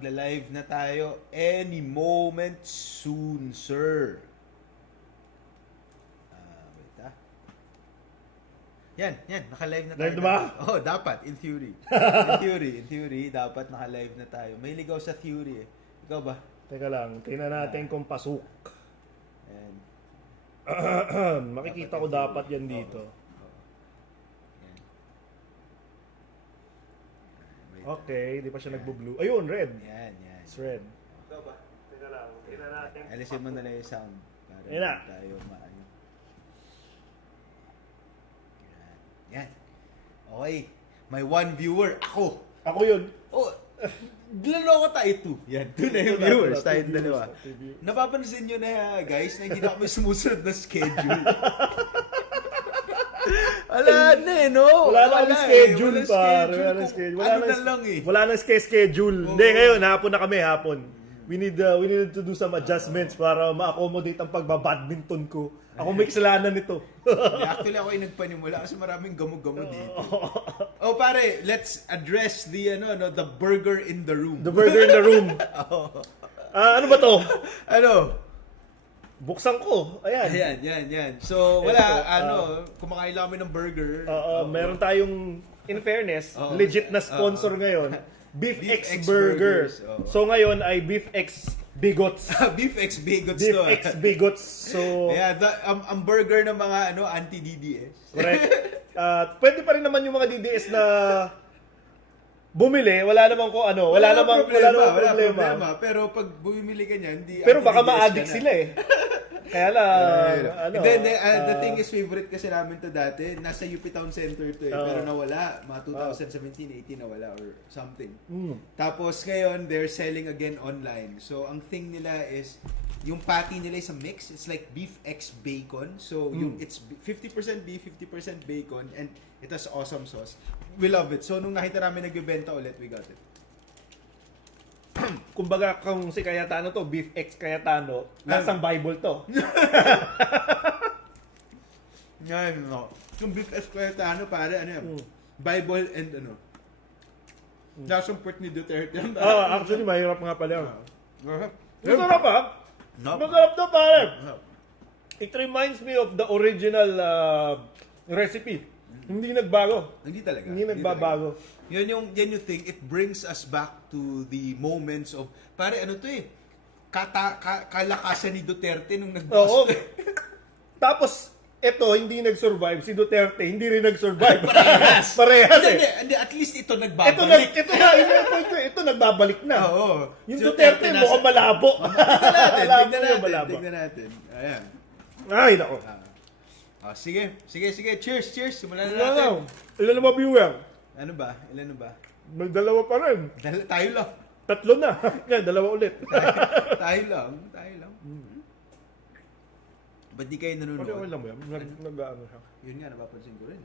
magla-live na tayo any moment soon, sir. Wait ah. Yan, naka-live na tayo. Live na ba? Oh, dapat, in theory. In theory, dapat naka-live na tayo. May ligaw sa theory eh. Ikaw ba? Teka lang, tingnan natin kung pasok. Ayan. Makikita ko dapat yan dito. Yan. Wait. Okay, di pa siya nagbo-blue. Ayun, red. Yan. It's red. Ikaw ba? Teka lang, tingnan natin. Alisin mo na lang yung sound. Para Ayan na. tayo maano. Yan. Okay. May one viewer. Ako. Ako yun. Oh, niloloko tayo ito. Yan. Two na yung viewers. Tayo dalawa. Napapansin nyo na guys na hindi na kami sumusunod na schedule. Wala na eh, no? Wala na kami schedule, Wala pare. Wala na schedule. Ano na lang eh. Wala na schedule. Hindi, ngayon, hapon na kami, hapon. We need to do some adjustments para ma-accommodate ang pagbabadminton ko. Ako may kasalanan nito. Actually, ako yung nagpanimula kasi maraming gamo-gamo dito. Oh, pare, let's address the the burger in the room. The burger in the room. Ano ba to? Ano? Buksan ko. Ayan. Yan. So, wala, Ito, kumakain lang kami ng burger. Meron tayong, in fairness, legit na sponsor ngayon. Beef Beef X X Burger. Burgers, oo. So ngayon ay Beef X Bigots. Beef X Bigots Beef to. X Bigots. So, Yeah, ang burger ng mga anti-DDS. correct. Pwede pa rin naman yung mga DDS na bumili, wala namang namang problema. Pero pag bumili ka niyan, hindi Pero baka anti-DDS ma-addict ka na. sila eh. Kaya lang, Hindi, the thing is, favorite kasi namin to dati. Nasa UP Town Center to eh. Pero nawala. Mga 2017, 18 nawala or something. Tapos ngayon, they're selling again online. So, ang thing nila is, yung patty nila is a mix. It's like beef X bacon. So, it's 50% beef, 50% bacon. And it has awesome sauce. We love it. So, nung nakita namin nagbebenta ulit, we got it. kumbaga kung si Cayetano to, Beef X Cayetano, nasang Bible to. Yan, no. Yung beef X Cayetano, pare, ano yan? Bible and ano. Nasumport ni Duterte. Actually, mahirap nga pala. Masarap. Masarap ha? Masarap to pare. It reminds me of the original recipe. Hindi nagbago. Hindi talaga. Hindi nagbabago. Yan yung thing, it brings us back to the moments of, pare ano to eh, kalakasan ni Duterte nung Oo. nag-boss. Tapos, ito, hindi nag-survive. Si Duterte, hindi rin nag-survive. Parehas. Parehas eh. Hindi, at least ito nagbabalik. Ito nagbabalik na. Oo. Yung Si Duterte, mukhang malabo. Tignan natin. Ayan. Ay, nako. Sige. Cheers. Simulan na Ilan natin. Ilan na ba viewer? Ano ba? Ilan na ba? May dalawa pa rin. Tayo lang. Tatlo na. Yan, dalawa ulit. tayo lang. Ba't di kayo nanonood? Okay lang mo yan. Nag-ano siya. Yun nga, napapansin ko rin.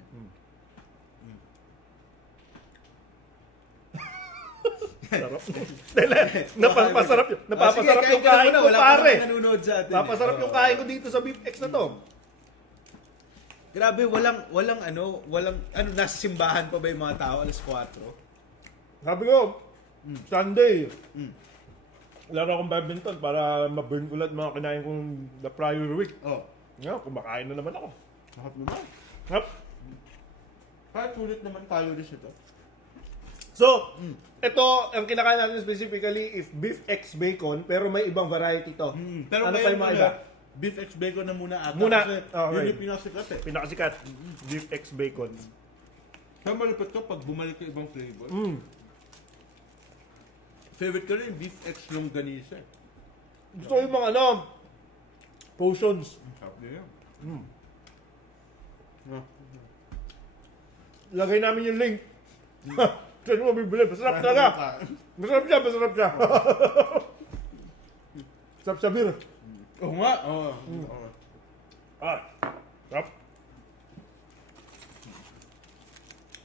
Sarap. Napapasarap yun. Napapasarap Sige, yung kain ko, wala pare. pa nanonood sa atin. Napapasarap yung kain ko dito sa Beef X na to. Grabe, walang nasa simbahan pa ba yung mga tao alas 4? Sabi ko, Sunday, laro akong badminton para ma-burn ko lahat mga kinain kong the prior week. Yeah, kumakain na naman ako. Mahap naman. Hap. Kahit ulit naman calories ito. So, ito, ang kinakain natin specifically is Beef X Bacon, pero may ibang variety to. Pero ano pa yung mga iba? Beef X Bacon na muna ata. Muna. Kasi Okay. yun yung pinakasikat eh. Pinakasikat, Beef X Bacon. Kaya malapit to pag bumalik yung ibang flavor. Favorite ko rin yung Beef X longganisa. Gusto ko yung mga potions. Sarap din yan. Lagay namin yung link. Saan mo bibili? Masarap talaga. Masarap siya. Sarap sa beer. Oo nga. Sarap.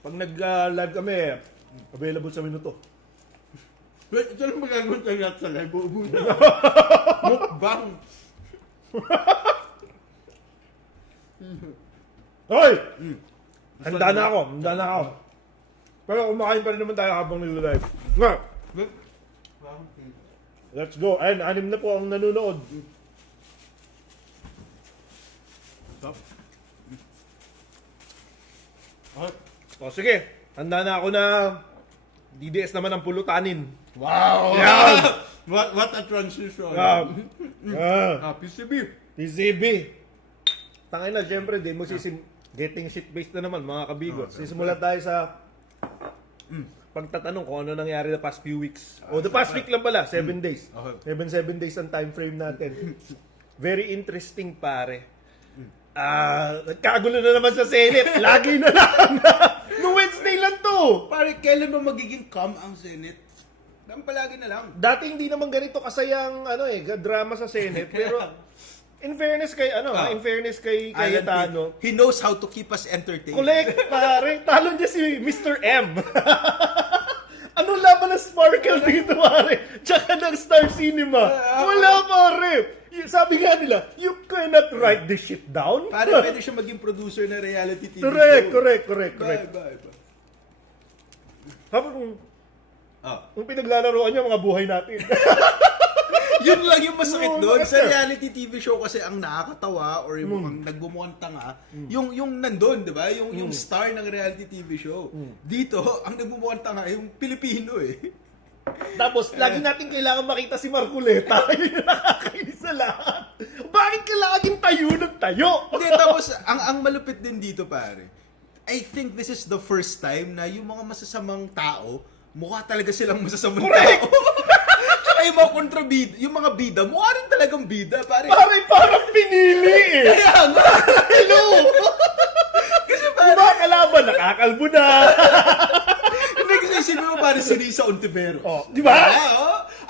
Pag nag-live kami, available sa minuto. Wait, ito lang magagawin tayo lahat sa live. Mukbang. Hoy! Handa na ako. Pero kumakain pa rin naman tayo habang nag-live. Nga! Let's go. Ayun, 6 na po ang nanonood. Stop. O sige, handa na ako na DDS naman ang pulutanin. Wow! Yan! What a transition. PCB. PCB. Tangay na, syempre, di mo getting shit-based na naman, mga kabigot. Sisimulan tayo sa pagtatanong kung ano nangyari the past few weeks. The past week lang pala, 7 days. 7 days ang time frame natin. Very interesting, pare. Nagkagulo na naman sa Senate. Lagi na lang. No Wednesday lang to. Pare, kailan ba magiging calm ang Senate? Palagi na lang. Dati hindi naman ganito kasayang drama sa Senate, pero in fairness kay Cayetano, he knows how to keep us entertained. collect, pare. Talo niya si Mr. M. Anong laban ng Sparkle dito, pare? Tsaka ng Star Cinema. Wala, pare. Sabi nga nila, you cannot write this shit down. Pare, pwede siya maging producer ng reality TV show. Correct. Bye. Habang kung pinaglalaroan niya mga buhay natin. Yun lang yung masakit doon. Sa reality TV show kasi ang nakakatawa or yung mukhang nagbumukhang tanga, yung nandun, di ba? Yung star ng reality TV show. Dito, ang nagbumukhang tanga, yung Pilipino eh. Tapos, lagi natin kailangan makita si Marculeta. Yun yung nakakainis sa lahat. Bakit ka laging tayo ng tayo? Hindi, tapos, ang malupit din dito, pare, I think this is the first time na yung mga masasamang tao, mukha talaga silang masasamang tao. Tsaka yung mga kontrabida, yung mga bida, mukha rin talagang bida, pare. Parang pinili eh. Kaya nga, hello! Kasi Yung mga kalaban, nakakalbo na. hindi kasi isipin mo pare si Risa Ontiveros. Di ba?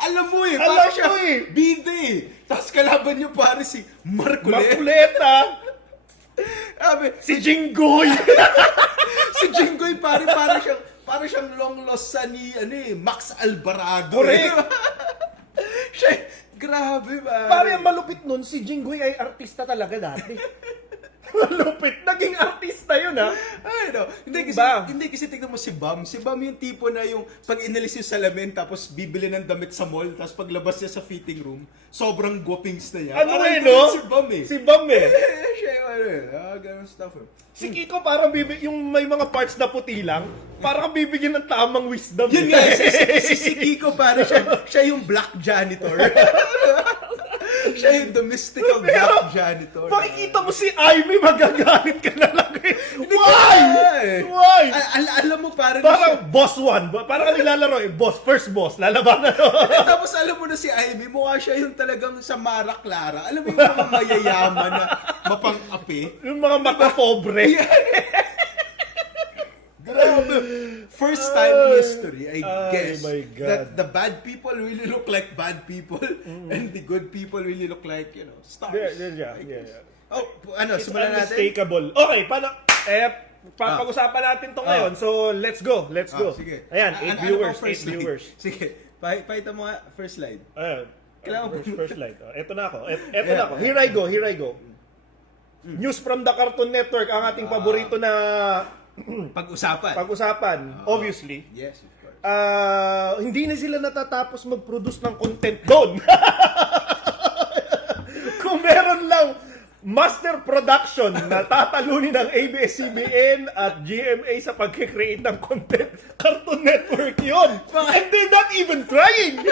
Alam mo eh, Alam parang siya mo eh. bida eh. Tapos kalaban niyo pare si Marcoleta. Marculeta. Si Jinggoy. Si Jinggoy pare, para siyang long lost sa ni Max Alvarado. Correct. Siya, grabe pare. Pare, ang malupit nun, si Jinggoy ay artista talaga dati. Malupit. Naging artista yun, ha? Ay, no. Hindi kasi tignan mo si Bam. Si Bam yung tipo na yung pag inalis yung salamin tapos bibili ng damit sa mall tapos paglabas niya sa fitting room, sobrang gwapings na niya. Ano Parang eh, no? Si Bam eh. Si Bam eh. Siya yung ganun stuff eh. Si Kiko parang yung may mga parts na puti lang, parang bibigyan ng tamang wisdom. Yun nga, si Kiko pare, siya yung black janitor. Siya yung the mystical black janitor. Makikita mo si Ivy, magagalit ka na lang eh. Why? Why? Alam mo pare, Parang boss one. Parang nilalaro eh. First boss. Lalabanan. tapos alam mo na si Ivy, mukha siya yung talagang sa Mara Clara. Alam mo yung mga mayayaman na mapang-api. Yung mga makapobre. Grabe. First time in history, I guess, my God. that the bad people really look like bad people and the good people really look like, stars. Yeah. Simulan natin? Unmistakable. Okay, papag-usapan natin to ngayon. So, let's go. Sige. Ayan, 8 viewers. first 8 viewers. Sige. Pakita mo nga, first slide. Ayan. Kailangan First light. Ito na ako. Na ako. Here I go. News from the Cartoon Network, ang ating paborito na pag-usapan. Obviously. Yes, of course. Hindi na sila natatapos mag-produce ng content doon. Kung meron lang master production na tatalunin ng ABS-CBN at GMA sa pag-create ng content, Cartoon Network yun. And they're not even trying.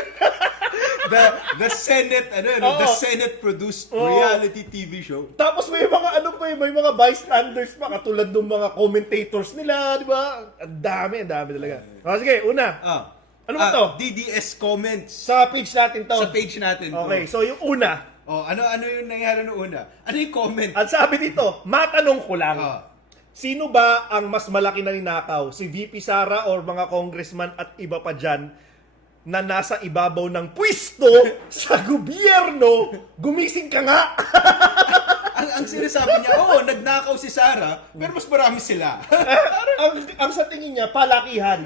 The Senate, the Senate produced reality TV show. Tapos may mga may mga bystanders pa katulad ng mga commentators nila, di ba? Ang dami talaga. Sige, una. Ano ba to? DDS comments Sa page natin to. sa page natin. Okay, so yung una. Ano yung nangyari noong una? Ano yung comment? At sabi dito, matanong ko lang. Sino ba ang mas malaki na ninakaw? Si VP Sara or mga congressman at iba pa dyan na nasa ibabaw ng pwisto sa gobyerno? Gumising ka nga! ang sinasabi niya, nagnakaw si Sara, pero mas marami sila. ang sa tingin niya, palakihan.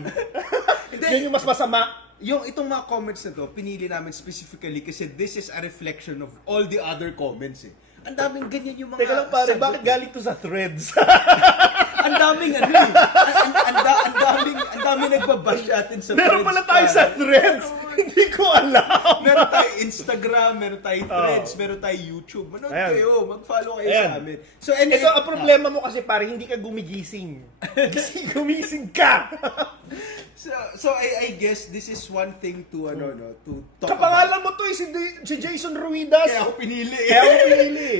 Yan yung mas masama. Itong mga comments na to, pinili namin specifically kasi this is a reflection of all the other comments eh. Ang daming ganyan yung mga Teka lang pare, sagot. bakit galing to sa threads? Ang daming ano eh. Ang daming nagbabash atin sa Meron pala tayo sa threads. Hindi ko alam. Meron tayo Instagram, meron tayo threads, meron tayo YouTube. Manood kayo, mag-follow kayo sa amin. So anyway, Ito ang problema mo kasi pare, hindi ka gumigising. Kasi gumising ka. So I guess this is one thing to to talk Kapangalan mo to eh, si Jason Ruidas. Kaya ako pinili.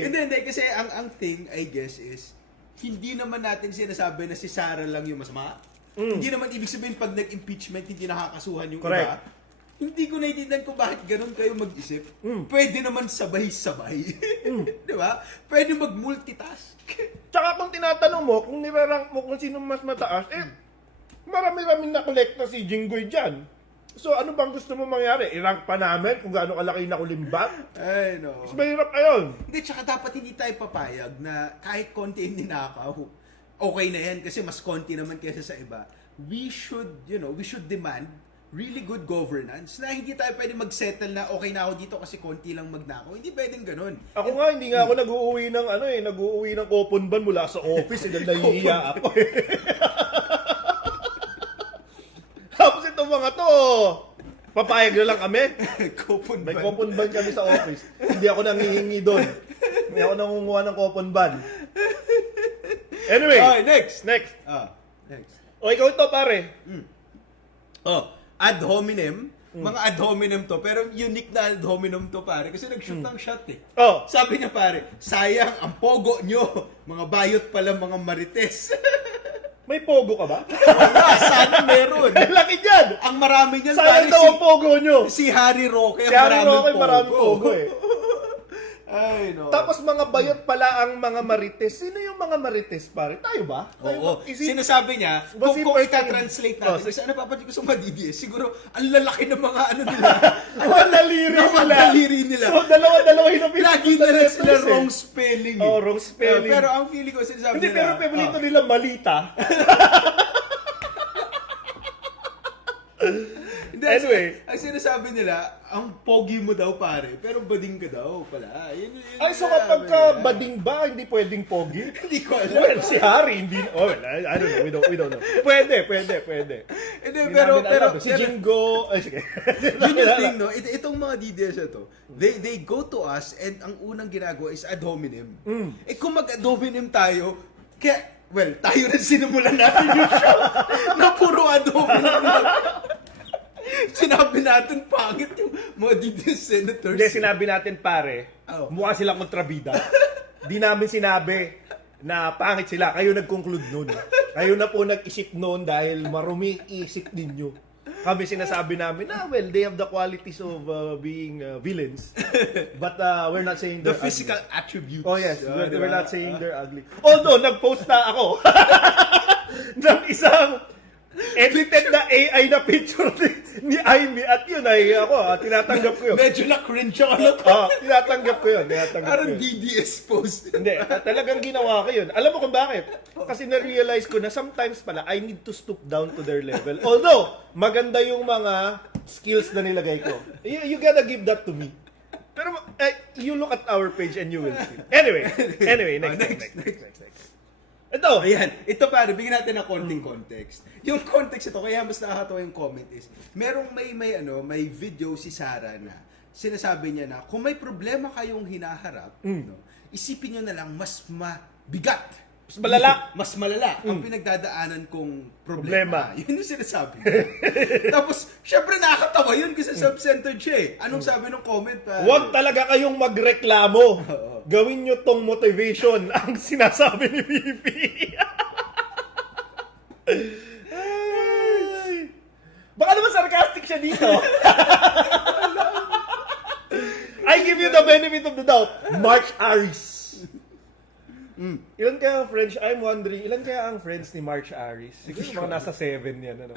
Hindi kasi ang thing I guess is hindi naman natin sinasabi na si Sara lang yung masama. Hindi naman ibig sabihin pag nag-impeachment hindi nakakasuhan yung Correct. iba. Hindi ko naiintindihan kung bakit ganun kayo mag-isip. Pwede naman sabay-sabay. Di ba? Pwede mag-multitask. Tsaka kung tinatanong mo, kung nirarank mo kung sino mas mataas, marami-rami na kolekta si Jinggoy dyan. So ano bang gusto mo mangyari? I-rank pa namin kung gaano kalaki na kulimbat? Ay, no. Mas mahirap ayon. Hindi, tsaka dapat hindi tayo papayag na kahit konti yung ninakaw, okay na yan kasi mas konti naman kaysa sa iba. We should demand really good governance na hindi tayo pwede mag-settle na okay na ako dito kasi konti lang magnakaw. Hindi pwedeng ganun. Ako nga, hindi nga ako nag-uuwi ng coupon ban mula sa office dahil nahihiya ako. Tapos itong mga to, papayag na lang kami. Coupon May ban. coupon ban kami sa office. Hindi ako nangihingi doon. Hindi ako nangunguha ng coupon ban. Anyway, Okay, next. next. Next. O ikaw ito pare. Ad hominem. Mga ad hominem to, pero unique na ad hominem to pare kasi nag-shoot ng shot eh. Oh, Sabi niya pare, sayang ang pogo nyo. Mga bayot pala mga marites. may pogo ka ba? Sana meron. Laki dyan! Ang marami niyan Sayang daw ang pogo nyo. si Harry Roque. Si Harry Roque maraming pogo eh. Ay, no. Tapos mga bayot pala ang mga marites. Sino yung mga marites pare? Tayo ba? Tayo Oo. ba? Is it- Sinasabi niya, Was it kung first time? ita-translate Oh, natin, kasi ano papansin ko sa Madidies, siguro, ang lalaki ng mga ano nila. Mga daliri Mga nila. daliri nila. So, dalawa-dalawa yung Lagi na lang sila wrong spelling. Oh, wrong spelling. Pero ang feeling ko, sinasabi Hindi, pero nila, paborito nila malita. Hindi, Anyway. ang sinasabi nila, ang pogi mo daw pare, pero bading ka daw pala. Yun Ay, so sinasabi kapag ka nila. bading ba, hindi pwedeng pogi? Hindi ko alam. Well, si Harry, hindi. Oh, well, I don't know. We don't know. Pwede. Hindi, Hindi pero, namin pero, alam. Si Jingo, ay sige. yun yung thing, no? Itong mga DDS na to, they go to us and ang unang ginagawa is ad hominem. Eh kung mag-ad hominem tayo, tayo rin sinimulan natin yung show na puro ad hominem lang. Sinabi natin pangit yung mga DDS senators. Hindi, sinabi natin pare, Oh. mukha silang kontrabida. Di namin sinabi na pangit sila. Kayo nag-conclude nun. Kayo na po nag-isip nun dahil marumi isip ninyo. Kami sinasabi namin, well, they have the qualities of being villains. But we're not saying The they're physical ugly. attributes. Oh yes, Ah, we're diba? not saying they're ugly. Although, nag-post na ako ng isang edited na AI na picture ni Amy at yun ay ako, tinatanggap ko yun. Medyo na-cringe ako na to. Tinatanggap ko yun. Parang DDS post. Hindi, talagang ginawa ko yun. Alam mo kung bakit? Kasi na-realize ko na sometimes pala, I need to stoop down to their level. Although, maganda yung mga skills na nilagay ko. You gotta give that to me. Pero you look at our page and you will see. Anyway, next. Ito, Ayan, ito pare, bigyan natin ng konting context. Yung context ito, kaya mas nakakatawa yung comment is, may video si Sarah na sinasabi niya na kung may problema kayong hinaharap, no, isipin niyo na lang mas mabigat. Mas malala. Mas malala ang pinagdadaanan kong problema. Yun yung sinasabi niya. Tapos, syempre nakakatawa yun kasi self-centered siya eh. Anong sabi ng comment? huwag talaga kayong magreklamo. Gawin nyo tong motivation ang sinasabi ni Bibi. Ay. Baka naman sarcastic siya dito. I give you the benefit of the doubt. March Aris. Ilan kaya ang friends? I'm wondering, ilan kaya ang friends ni March Aris? Siguro mga nasa 7 yan. Ano?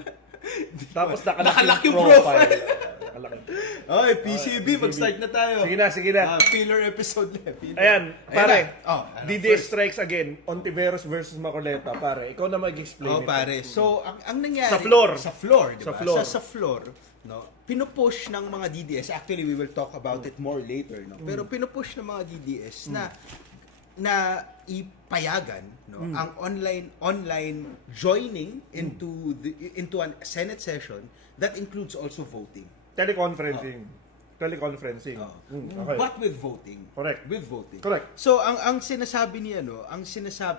Tapos nakalaki yung profile. Nakalaki. Okay, PCB, mag-start na tayo. Sige na. Filler episode na. Ayan, pare. na. DDS strikes again. Ontiveros versus Macoleta, pare. Ikaw na mag-explain Oh, ito. pare. So, ang nangyari... Sa floor. Sa floor, di ba? Sa floor. Sa floor, no? Pinupush ng mga DDS. Actually, we will talk about it more later, no? Pero pinupush ng mga DDS na na ipayagan ang online joining into a Senate session that includes also voting. Teleconferencing. Teleconferencing. Okay. But with voting. Correct. With voting. Correct. So ang sinasabi niya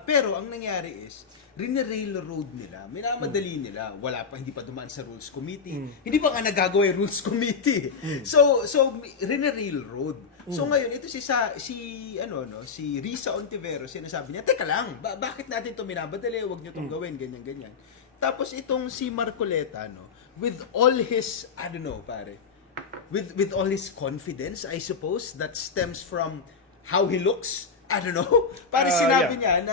pero ang nangyari is rine-railroad nila, minamadali nila, hindi pa dumaan sa Rules Committee, hindi pa nga nagagawa yung Rules Committee. So rine-railroad. So ngayon ito si Risa Ontiveros, sinasabi niya, teka lang, bakit natin to minabadali, wag niyo tong gawin, ganyan. Tapos itong si Marcoleta, with all his, I don't know, pare, with all his confidence, I suppose, that stems from how he looks, I don't know. Pare sinabi niya,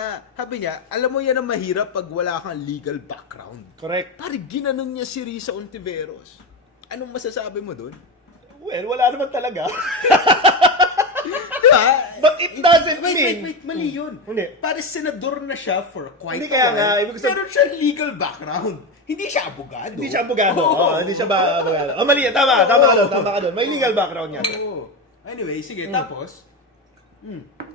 alam mo yan ang mahirap pag wala kang legal background. Correct. Pare, ginanon niya si Risa Ontiveros. Anong masasabi mo dun? Well, wala naman talaga. Diba? But it doesn't mean... Wait, mali yun. Hindi. Pare, senador na siya for quite Hindi a kaya while. nga, ibig sabihin- Meron siya legal background. Hindi siya abogado. Hindi siya abogado. Oo. Hindi siya abogado. Mali. Tama ka doon. May legal background niya. Oo. Anyway, sige, tapos?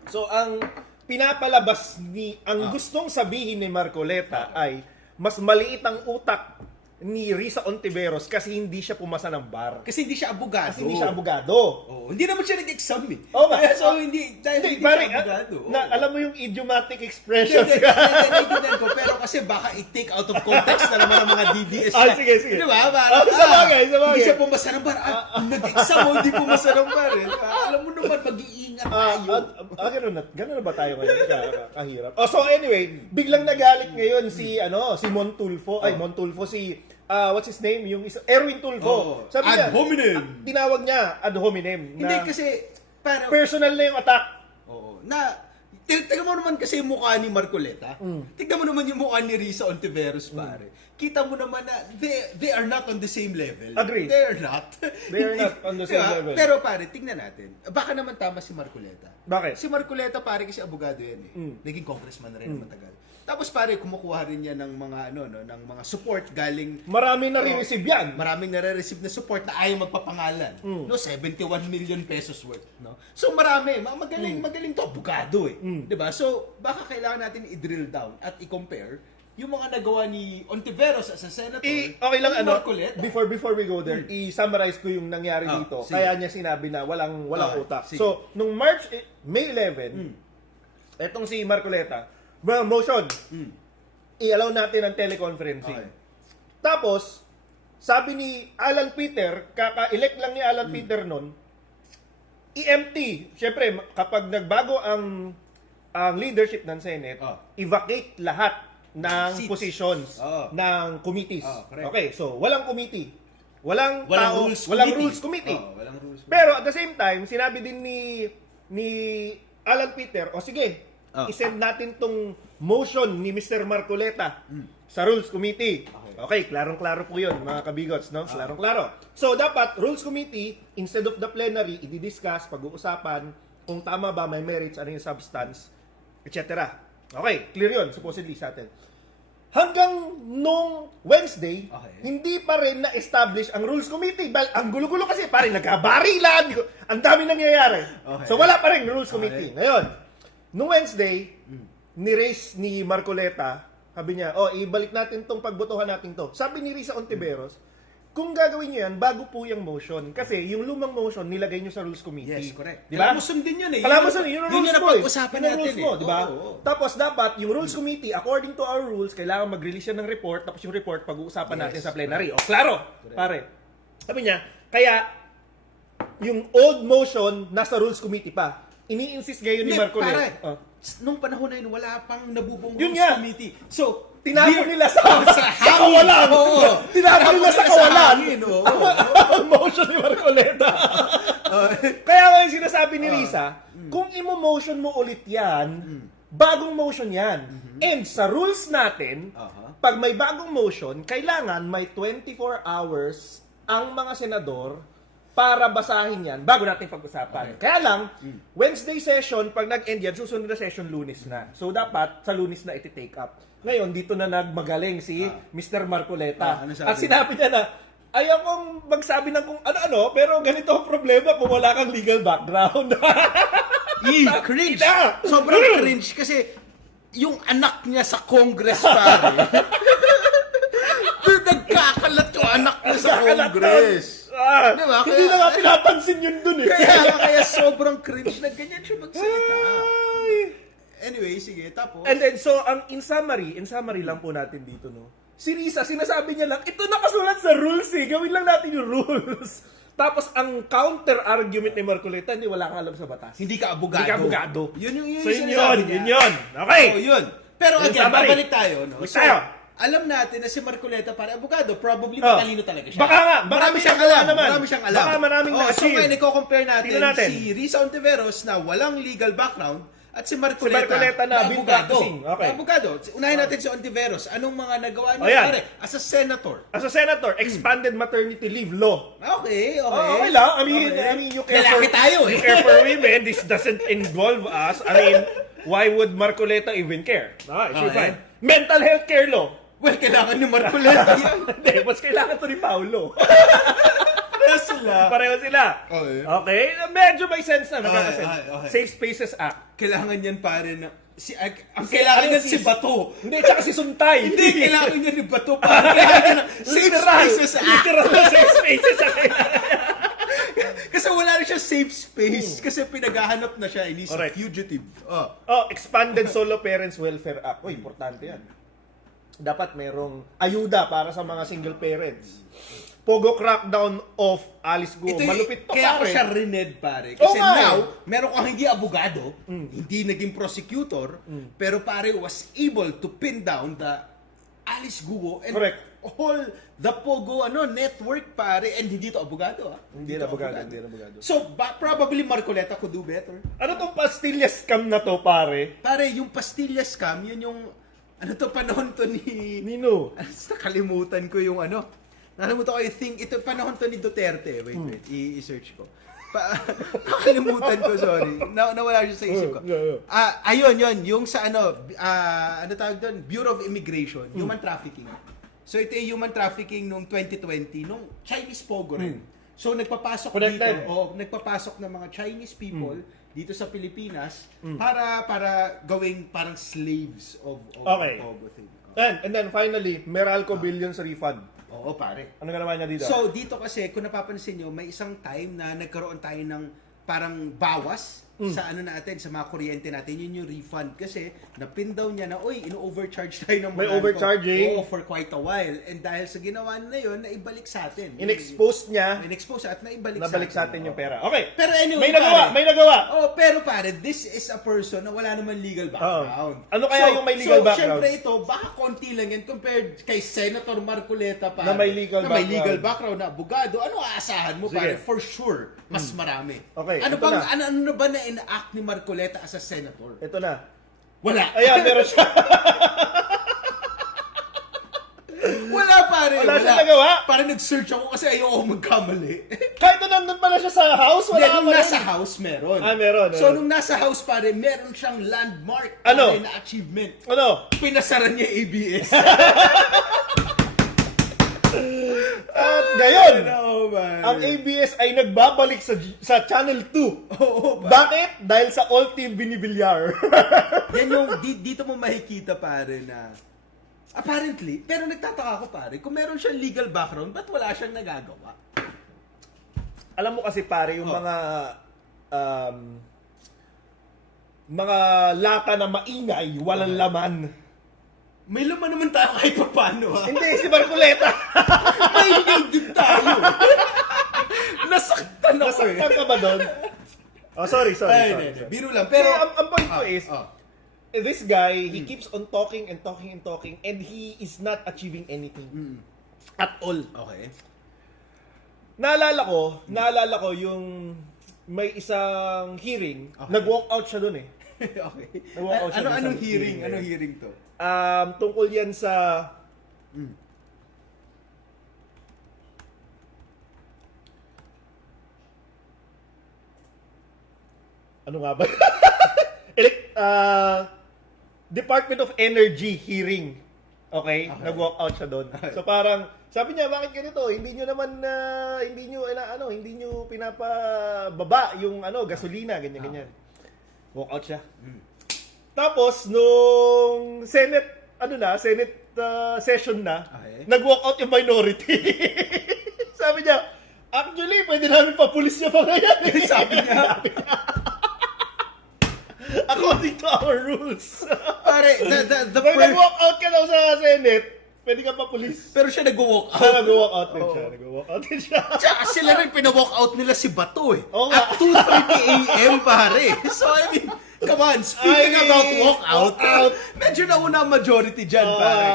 So, ang pinapalabas ang gustong sabihin ni Marcoleta ay mas maliit ang utak ni Risa Ontiveros kasi hindi siya pumasa ng bar. Kasi hindi siya abogado. Kasi hindi siya abogado. Oo. Hindi naman siya nag-exam eh. Oo nga. Kaya so, dahil hindi pare, siya abogado. alam mo yung idiomatic Hindi, expressions. naiintindihan ko. Pero kasi baka i-take out of context na naman ng mga DDS. Sige. Di ba? Parang, Sa bagay. Hindi siya pumasa ng bar. Nag-exam mo, hindi pumasa ng bar. Alam mo naman, mag-iingat tayo. Ganun na ba tayo ngayon? Kahirap. So anyway, biglang nagalit ngayon si Montulfo. Montulfo what's his name? Yung Erwin Tulfo. Sabi ad hominem. Tinawag niya ad hominem. Hindi kasi, para, Personal na yung attack. oo, tignan mo naman kasi yung mukha ni Marcoleta. Tignan mo naman yung mukha ni Risa Ontiveros, pare. Kita mo naman na they are not on the same level. Agree. They are not. They are not on the same level. Pero pare, tignan natin. Baka naman tama si Marcoleta. Bakit? Si Marcoleta pare kasi abogado yan eh. Naging congressman na rin na matagal. Tapos pare, kumukuha rin niya ng mga ng mga support galing Marami na rin-receive yan. Maraming nare-receive na support na ayaw magpapangalan. No, 71 million pesos worth, no. So marami, magaling to abogado eh. 'Di ba? So baka kailangan natin i-drill down at i-compare yung mga nagawa ni Ontiveros as a senator. Okay lang kay Marcoleta. before we go there, i-summarize ko yung nangyari dito. sige. Kaya niya sinabi na walang Okay, utak. sige. So, nung May 11, etong si Marcoleta, motion, i-allow natin ang teleconferencing. Okay. Tapos, sabi ni Alan Peter, kaka-elect lang ni Alan Peter nun, i-empty. Siyempre, kapag nagbago ang leadership ng Senate, i-vacate lahat ng Seats. positions ng committees. Correct. Okay, so walang committee. Walang rules rules committee. Walang rules committee. Pero at the same time, sinabi din ni Alan Peter, sige, isend natin tong motion ni Mr. Marcoleta sa Rules Committee. Okay, klarong-klaro po 'yun, mga kabigots, no? Klarong-klaro. So dapat Rules Committee instead of the plenary, i-discuss, pag-uusapan kung tama ba, may merits, ano yung substance, etc. Okay, clear 'yun supposedly sa atin. Hanggang nung Wednesday, hindi pa rin na-establish ang Rules Committee. Ang gulo-gulo kasi, pare, nagkabarilan. Ang dami nangyayari. So wala pa rin Rules Committee. Ngayon, nung Wednesday, ni-raise ni Marcoleta, sabi niya, ibalik natin tong pagbotohan natin to. Sabi ni Risa Ontiveros, kung gagawin niyo yan, bago po yung motion. Kasi yung lumang motion, nilagay niyo sa Rules Committee. Yes, correct. Di ba? Kalamusan din yun eh. Kalamusan yun ang Yun rules yung mo eh. napag-usapan Yun ang natin rules mo, eh. di ba? Oo. Tapos dapat, yung Rules Committee, according to our rules, kailangan mag-release yan ng report, tapos yung report, pag-uusapan natin sa plenary. O, klaro, pare. Sabi niya, kaya, yung old motion, nasa Rules Committee pa. Ini-insist ngayon ni Marcoleta. Pare, nung panahon na yun, wala pang nabubong Yun Rules nga. Committee. So, Tinapon nila sa hangin. kawalan. Oo. Tinapon nila sa nila kawalan. hangin, oo. Ang motion ni Marcoleta. Kaya nga yung sinasabi ni Risa, kung imo-motion mo ulit yan, bagong motion yan. And sa rules natin, pag may bagong motion, kailangan may 24 hours ang mga senador para basahin yan bago natin pag-usapan. Kaya lang, Wednesday session, pag nag-end yan, susunod na session Lunes na. So dapat sa Lunes na iti-take up. Ngayon, dito na nagmagaling si Mr. Marcoleta. Ano sabi? At sinabi niya na, ayaw kong magsabi ng kung ano-ano, pero ganito ang problema kung wala kang legal background. Cringe. Sobrang cringe kasi yung anak niya sa Congress, pare. Nagkakalat yung anak niya sa Congress. Diba? Hindi na nga pinapansin yun dun eh. Kaya sobrang cringe na ganyan siya magsalita. Anyway, sige, tapos. And then, so, in summary lang po natin dito, no? Si Risa, sinasabi niya lang, ito nakasulat sa rules eh. Gawin lang natin yung rules. Tapos, ang counter-argument ni Marcoleta, hindi wala kang alam sa batas. Hindi ka abogado. Hindi ka abogado. Yun So, sinasabi niya. yun. Okay. Oh, yun. Pero Yung again, summary. babalik tayo, no? Balik tayo. Alam natin na si Marcoleta para abogado, probably matalino talaga siya. Baka nga, marami may siyang nagawa alam. naman. Marami siyang alam. Baka maraming So na-achieve. ngayon, i-compare natin, Tingnan natin. si Risa Ontiveros na walang legal background at si Marcoleta, Marcoleta na been abogado. practicing. Okay. Na abogado. Unahin natin si Ontiveros. Anong mga nagawa niya? Ayan. Pare, as a senator. As a senator, expanded maternity leave law. Okay. Okay lang. I mean, you care Lalaki tayo eh. You care for women. This doesn't involve us. I mean, why would Marcoleta even care? She's Okay. fine. Mental health care law. Well, kailangan ni Marcoleta yan. Hindi, mas kailangan to ni Paulo. Pareho sila. Pareho sila. Okay. Okay? Medyo may sense na. Magkakasense. Okay. Safe Spaces Act. Kailangan yan pare na ang kailangan niyan si Bato. Hindi, tsaka si Suntay. Hindi, kailangan niya ni Bato pare. Kailangan na safe spaces act. Literal na safe spaces act. Kasi wala na siya safe space. Kasi pinaghahanap na siya. He's a Correct. fugitive. Expanded Solo Parents Welfare Act. Uy, importante yan. Dapat merong ayuda para sa mga single parents. Pogo crackdown of Alice Guo. Malupit to, kaya ko pare. siya rined, pare. Kasi nga now, eh. meron kang hindi abogado, hindi naging prosecutor, pero pare was able to pin down the Alice Guo and Correct. all the Pogo network, pare. And hindi to abogado, ha? Hindi na abogado. So, probably Marcoleta could do better. Ano tong pastilla scam na to, pare? Pare, yung pastilla scam, yun yung, panahon to ni... Nino? Nakalimutan ko yung nakalimutan ko yung thing, ito panahon to ni Duterte. Wait, i-search ko. Nakalimutan ko, sorry. Nawala siya sa isip ko. Ayun, yung sa ano tawag doon? Bureau of Immigration, human trafficking. So ito yung human trafficking nung 2020, nung Chinese Pogo rin. So nagpapasok Connected. dito, nagpapasok ng mga Chinese people dito sa Pilipinas para gawing parang slaves of Okay. Pogo thing. And then finally, Meralco Billions refund. Oo, pare. Ano ginawa niya dito? So, dito kasi, kung napapansin nyo, may isang time na nagkaroon tayo ng parang bawas sa natin, sa mga kuryente natin, yun yung refund. Kasi, napin daw niya na, ino-overcharge tayo ng May Meralco. overcharging. Oo, for quite a while. And dahil sa ginawa na yun, naibalik sa atin. In-expose niya, In-expose at nabalik sa atin yung pera. Okay. Pero anyway, May nagawa, pare, may nagawa. pero pare, this is a person na wala naman legal background. Ano kaya yung may legal background? So, syempre ito, baka konti lang yan compared kay Senator Marcoleta, pare. Na may legal background na abogado. Ano aasahan mo, Sige. pare? For sure, mas marami. Okay, Ano ito bang, na. ano ba na in-act ni Marcoleta as a senator? Ito na. Wala. Ayan, meron siya. Wala, pare. Wala siyang nagawa. Pare, nag-search ako kasi ayoko magkamali. Kahit na nandun pala siya sa house, wala Hindi, ka nung pa rin. nasa house, meron. Meron. So, nung nasa house, pare, meron siyang landmark Ano? na achievement. Ano? Pinasaran niya ABS. At ngayon, man. ang ABS ay nagbabalik sa Channel 2. Oo, Bakit? Dahil sa All Team Binibilyar. Yan yung, dito mo makikita, pare, na apparently, pero nagtataka ako, pare, kung meron siyang legal background, ba't wala siyang nagagawa? Alam mo kasi pare, yung mga lata na maingay, walang laman. May laman naman tayo kahit pa paano, ha? Hindi, si Marcoleta. May din tayo. Nasaktan ako, Nasaktan ka ba doon? Oh, sorry. Ay, biro lang. Pero, ang point ko is, this guy, he keeps on talking and he is not achieving anything. At all. Okay. Naalala ko yung may isang hearing, nag-walk out siya doon eh. Okay. Nag-walk out siya doon sa Anong hearing? eh. Anong hearing to? Tungkol yan sa ano nga ba? Department of Energy hearing. Okay? Nag-walk out siya doon. So parang sabi niya, bakit ganito? Hindi niyo naman hindi niyo pinapababa yung gasolina, ganyan. Walk out siya. Tapos, nung Senate, session na, Okay. nag-walk out yung minority. Sabi niya, actually, pwede namin papulis niya pa ngayon. Sabi niya. According to our rules. Pare, the Pag nag-walk out ka daw sa Senate, pwede ka papulis. pero siya nag-walk Siya out. nag-walk out din siya. Nag-walk out din siya. Tsaka sila rin pinawalk out nila si Bato eh. Oo nga. At 2:30 a.m. pare. So I mean, come on, speaking about walk out, medyo nauna ang majority dyan pare.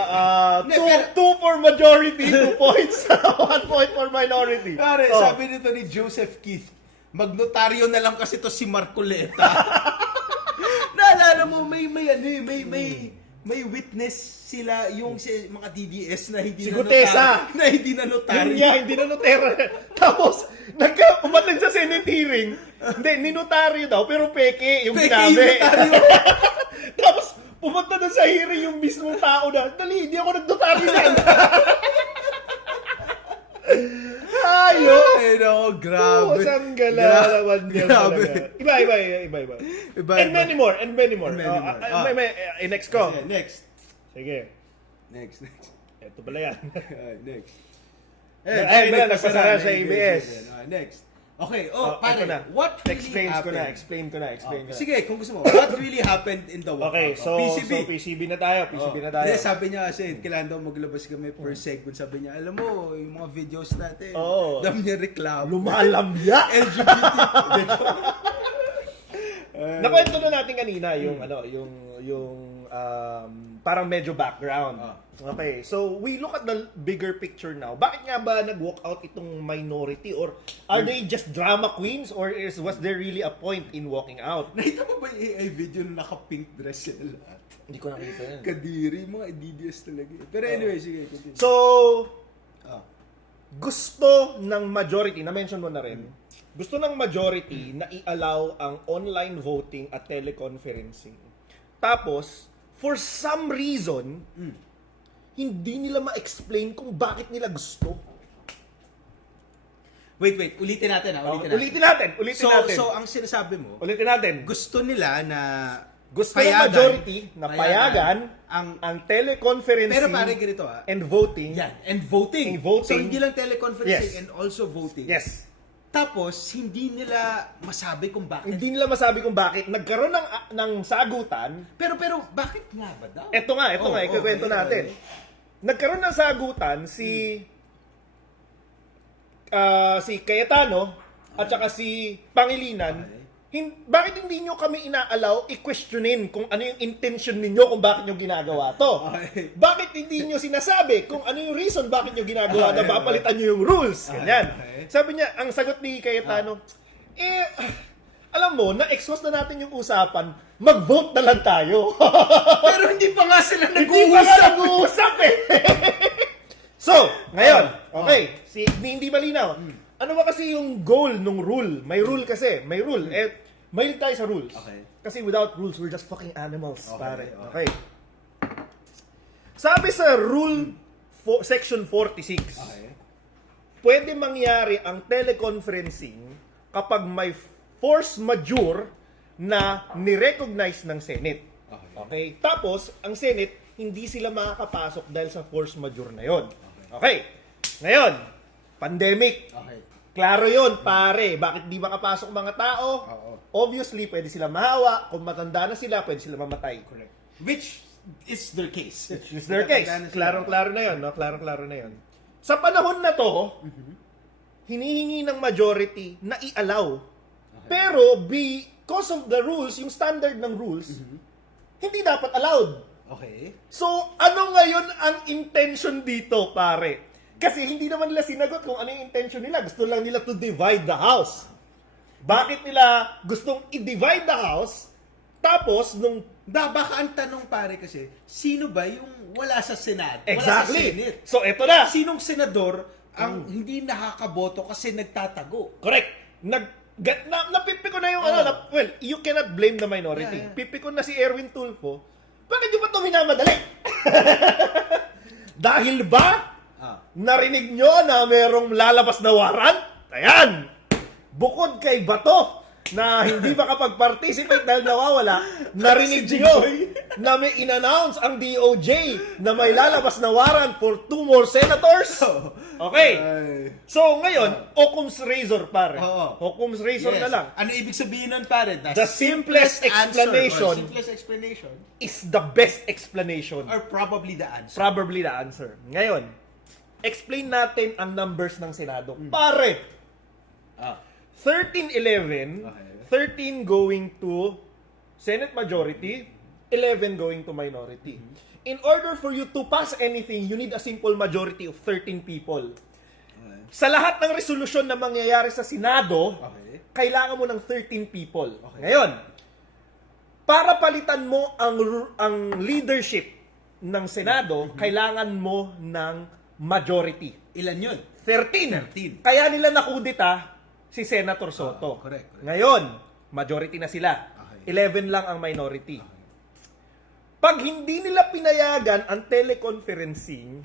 Hindi, pero- Two for majority, 2 points. 1 point for minority. Pare, Oh. sabi nito ni Joseph Keith, magnotaryo na lang kasi to si Marcoleta. Naalala mo, may witness sila yung mga DDS na hindi Si na Gutesa. na hindi na Yun notaryo. niya, hindi na notera. Tapos, umating sa Senate hearing, hindi, ninotaryo daw, pero peke yung Peke sinabi. yung notaryo. Tapos, pumunta doon sa hearing yung mismong tao na, dali, hindi ako nagnotaryo yan. Ayo! Ay, no, grabe. Saan gala naman yan Grabe. talaga. Iba. Iba. And many more. And many more. Next ko. Okay, next. Sige. Next. Ito pala yan. Next. Ay, wala, nagpasara sa ABS. Next. Okay, Ito pare, na. what really Explain ko happened? na. Sige, kung gusto mo, what really happened in the walkout? Okay, so PCB na tayo. Hindi, sabi niya kasi, kailangan daw maglabas kami per segment. Sabi niya, alam mo, yung mga videos natin, Oo. dami niya reklamo. Lumalamya! LGBT. Nakwento na natin kanina yung parang medyo background. Okay, so we look at the bigger picture now. Bakit nga ba nag-walk out itong minority, or are they just drama queens, or was there really a point in walking out? Nakita mo ba yung AI video na naka-pink dress sila lahat? Hindi ko nakita yan. Kadiri, mga DDS talaga. Pero anyway, sige, continue. So, Ah. gusto ng majority, na-mention mo na rin, gusto ng majority na i-allow ang online voting at teleconferencing. Tapos, for some reason, hindi nila ma-explain kung bakit nila gusto. Wait, ulitin natin Ulitin natin. So, ang sinasabi mo, Ulitin natin. gusto nila na Gusto ng majority na payagan ang ang teleconferencing pero pare ganito and voting. yan, and voting. And voting. So hindi lang teleconferencing Yes. and also voting. Yes. Tapos hindi nila masabi kung bakit. Hindi nila masabi kung bakit. Nagkaroon ng sagutan. Pero bakit nga ba daw? Ito nga, ikukwento natin. Nagkaroon ng sagutan si Cayetano at saka si Pangilinan. Bakit hindi nyo kami inaalaw i-questionin kung ano yung intention ninyo kung bakit nyo ginagawa to? Okay. Bakit hindi nyo sinasabi kung ano yung reason bakit nyo ginagawa na Okay. papalitan nyo yung rules? Ganyan. Okay. Sabi niya, ang sagot ni Cayetano, alam mo, na-exhaust na natin yung usapan, mag-vote na lang tayo. Pero hindi pa nga sila Hindi pa nga nag-uusap. nag-uusap eh. So, ngayon, okay, hindi malinaw. Ano ba kasi yung goal nung rule? May rule kasi, may rule. Mahilig tayo sa rules. Okay. Kasi without rules, we're just fucking animals, Okay, pare. okay. Okay. Sabi sa rule section 46, Okay. pwede mangyari ang teleconferencing kapag may force majeure na ni-recognize ng Senate. Okay. Okay? Tapos, ang Senate, hindi sila makakapasok dahil sa force majeure na yon. Okay. Ngayon, pandemic. Okay. Klaro yon, pare. Bakit di makapasok mga tao? Oo. Obviously, pwede sila mahawa. Kung matanda na sila, pwede sila mamatay. Correct. Which is their case. It's their case. Klarong-klaro na yon, no? Klarong-klaro na yon. Sa panahon na to, hinihingi ng majority na i-allow. Pero because of the rules, yung standard ng rules, hindi dapat allowed. Okay. So, ano ngayon ang intention dito, pare? Kasi hindi naman nila sinagot kung ano yung intention nila. Gusto lang nila to divide the house. Bakit nila gustong i-divide the house? Tapos, Baka ang tanong pare kasi, sino ba yung wala sa Senado? exactly. Wala sa Senate? So, eto na. Sinong senador ang hindi nakakaboto kasi nagtatago? Correct. Napipi ko na yung well, you cannot blame the minority. Yeah. Pipi ko na si Erwin Tulfo. Bakit yung ba ito minamadali? Dahil ba narinig nyo na merong lalabas na warrant? Ayan! Bukod kay Bato, na hindi makapag-participate dahil nawawala, narinig nyo na may in-announce ang DOJ na may lalabas na warrant for 2 more senators. Okay. So ngayon, Occam's razor pare. Occam's razor na lang. Ano ibig sabihin nun, pare? The simplest explanation simplest explanation is the best explanation. or probably the answer. Probably the answer. Ngayon, explain natin ang numbers ng Senado. Pare, 13-11, Okay. 13 going to Senate majority, 11 going to minority. In order for you to pass anything, you need a simple majority of 13 people. Sa lahat ng resolusyon na mangyayari sa Senado, kailangan mo ng 13 people. Ngayon, para palitan mo ang leadership ng Senado, kailangan mo ng majority. Ilan yun? 13. Kaya nila nakudita si Senator Soto. Correct. Ngayon, majority na sila. 11 lang ang minority. Pag hindi nila pinayagan ang teleconferencing,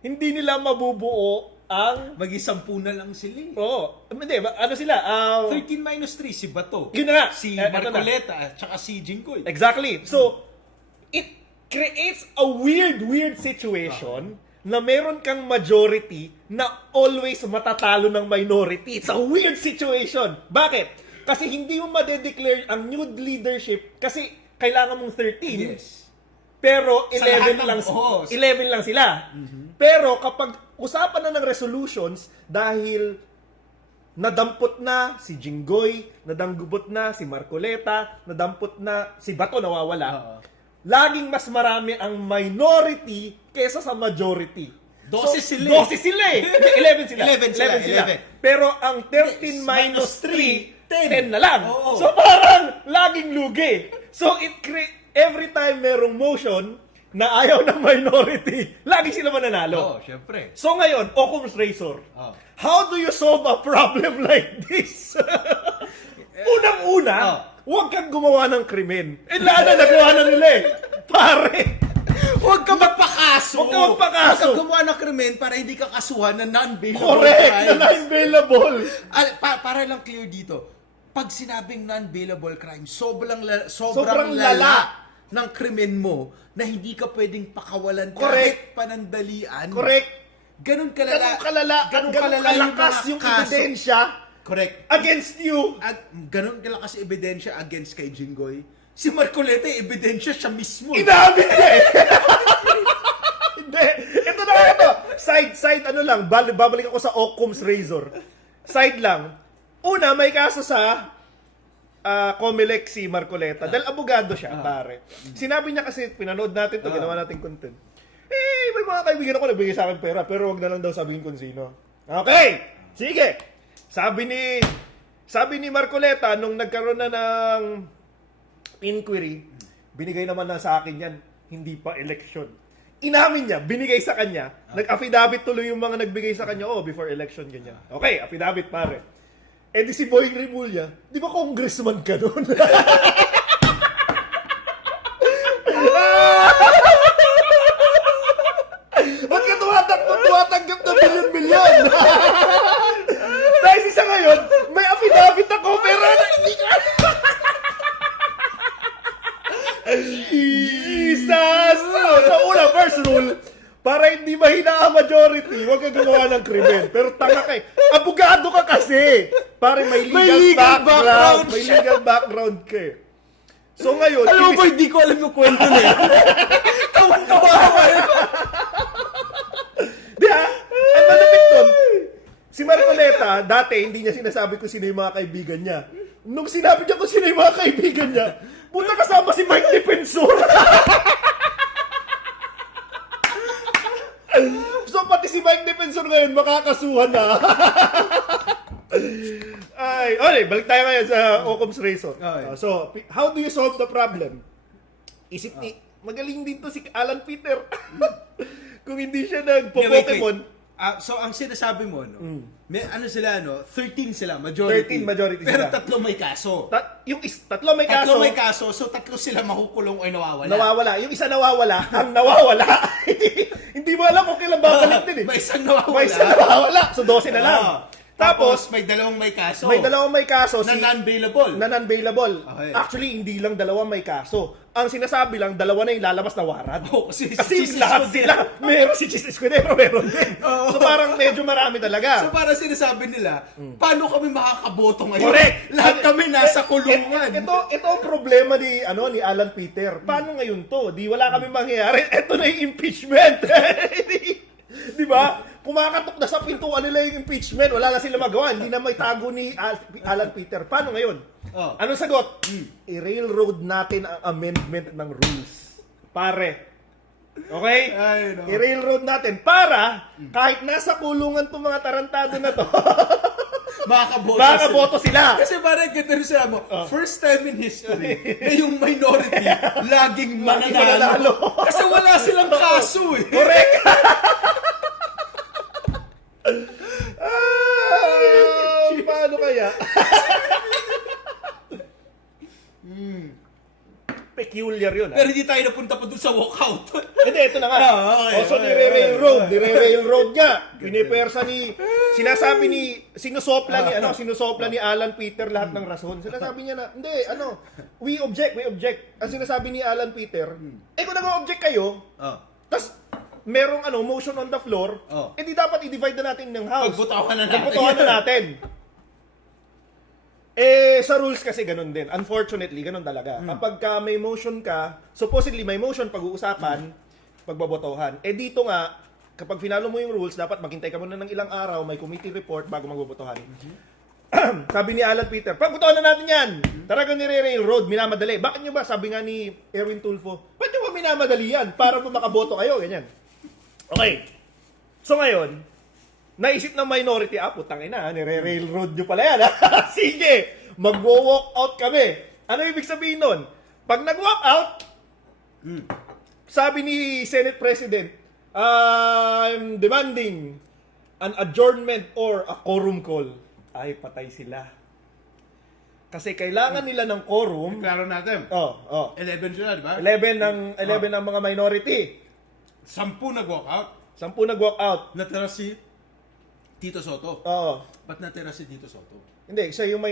hindi nila mabubuo ang... Mag-10 na lang sila. Hindi, ano sila? 13 minus 3, si Bato. Yun na nga. Si Eto na. Marcoleta, at saka si Jinggoy. Exactly. So, it creates a weird situation na meron kang majority na always matatalo ng minority. It's a weird situation. Bakit? Kasi hindi mo madedeclare ang new leadership kasi kailangan mong 13. Yes. Pero Sa lahat 11 ng- lang, oo. 11 lang sila. Pero kapag usapan na ng resolutions dahil nadampot na si Jinggoy, nadampot na si Marcoleta, nadampot na si Bato nawawala. Laging mas marami ang minority kesa sa majority. 12 sila. 12 sila eh. Hindi, 11 sila. 11 sila. Pero ang 13 Yes, minus 3, 10 10 na lang. Oo. So parang laging lugi. So every time merong motion na ayaw ng minority, lagi sila mananalo. Syempre. So ngayon, Occam's razor. How do you solve a problem like this? Unang-una, huwag kang gumawa ng krimen. Lahat na nagawa na nila eh. Pare, Huwag ka magpakaso. Huwag ka magpakaso. Huwag ka gumawa ng krimen para hindi ka kasuhan ng non-bailable correct, na crimes. non-bailable. Para lang clear dito, pag sinabing non-bailable crime, sobrang Sobrang lala lala. ng krimen mo na hindi ka pwedeng pakawalan Correct. kahit panandalian. Correct. Ganun kalala. Ganun kalakas yung kaso. ebidensya Correct. against you. Ganun kalakas ebidensya against kay Jinggoy. Si Marcoleta, ebidensya siya mismo. Inamin niya eh. Hindi. Ito. Side, ano lang. Babalik ako sa Occam's razor. Side lang. Una, may kaso sa Comelec si Marcoleta. Dahil abogado siya, pare. Sinabi niya kasi, pinanood natin to, ginawa natin content. May mga kaibigan ako nagbigay sa akin pera, pero wag na lang daw sabihin kung sino. Okay! Sige! Sabi ni Marcoleta, nung nagkaroon na ng inquiry, binigay naman na sa akin yan, hindi pa election. Inamin niya, binigay sa kanya, nag-affidavit tuloy yung mga nagbigay sa kanya, before election, ganyan. Okay, affidavit pare. Di si Boying Rimulya, di ba congressman ka nun? Ba't ka tumatanggap na milyon-milyon? Dahil isa ngayon, may affidavit ako, pero hindi ka... Jesus! Sa una, first rule, para hindi mahina ang majority, huwag kang gumawa ng krimen. Pero tanga ka eh. Abogado ka kasi. Pare, may legal background. May legal background ka eh. So ngayon, Alam mo ba, hindi ko alam yung kwento na yan. Tawang-tawa ka rin. Di ha? Ang malapit nun, si Marcoleta, dati hindi niya sinasabi kung sino yung mga kaibigan niya. Nung sinabi niya kung sino yung mga kaibigan niya, puta kasama si Mike Defensor. So pati si Mike Defensor ngayon makakasuhan na. Okay, balik tayo ngayon sa Occam's razor. Okay. So, how do you solve the problem? Isip ni, magaling din to si Alan Peter. Kung hindi siya nagpo-Pokemon. So, ang sinasabi mo, may ano sila, 13 sila, majority. 13 majority Pero sila. tatlo may kaso. Tatlo may kaso. Tatlo may kaso, so tatlo sila makukulong o nawawala. Nawawala. Yung isa nawawala, ang nawawala. Hindi mo alam kung kailan babalik din eh. May isang nawawala. May isa nawawala. So 12 na lang. Tapos, may dalawang may kaso. may dalawang may kaso. Na non-bailable. Na non-bailable. Okay. Actually, hindi lang dalawa may kaso. Ang sinasabi lang, dalawa na yung lalabas na warrant. Oh, kasi Kasi lahat sila. Meron si Chis Escudero, meron din. So parang medyo marami talaga. So para sinasabi nila, paano kami makakaboto ngayon? Correct. Lahat kami nasa kulungan. Ito ang problema ni Alan Peter. Paano ngayon to? Di wala kami mangyayari. Ito na yung impeachment. Di ba? Kumakatok na sa pintuan nila yung impeachment. Wala na sila magawa. Hindi na may tago ni Alan Peter. Paano ngayon? Oh. Anong sagot? I-railroad natin ang amendment ng rules. Pare. Okay? Ay, no. I-railroad natin para kahit nasa kulungan itong mga tarantado na to, makakaboto sila. Kasi parang ganito rin sila mo, first time in history na yung minority laging mananalo. Kasi wala silang kaso eh. Correct! Paano kaya? Peculiar yun. Pero hindi tayo napunta pa dun sa walkout. Hindi, ito na nga. Okay, Also, okay, nire-railroad niya. Pinipersa sinasabi sinusopla ni Alan Peter lahat ng rason. Sinasabi niya na, hindi, we object. Ang sinasabi ni Alan Peter, kung nag-object kayo, tas merong motion on the floor, di dapat i-divide na natin ng house. Pagbutawan na natin. Sa rules kasi ganun din. Unfortunately, ganun talaga. Kapag may motion ka, supposedly may motion pag-uusapan, pagbabotohan. Dito nga, kapag finalo mo yung rules, dapat maghintay ka muna ng ilang araw, may committee report bago magbobotohan. Sabi ni Alan Peter, pagbotohan na natin yan! Talagang nire-railroad, minamadali. Bakit nyo ba? Sabi nga ni Erwin Tulfo, ba't nyo ba minamadali yan? Para po makaboto kayo, ganyan. Okay. So ngayon, naisip ng minority, putang ina, nire-railroad nyo pala yan. Sige, mag-walk out kami. Ano ibig sabihin nun? Pag nag-walk out, sabi ni Senate President, I'm demanding an adjournment or a quorum call. Ay, patay sila. Kasi kailangan nila ng quorum. Klaro natin. 11 sila, di ba? 11 ng mga minority. 10 nag-walkout. 10 nag-walk out. Natira si Tito Soto. Oo. Ba't natira si Tito Soto? Hindi, siya yung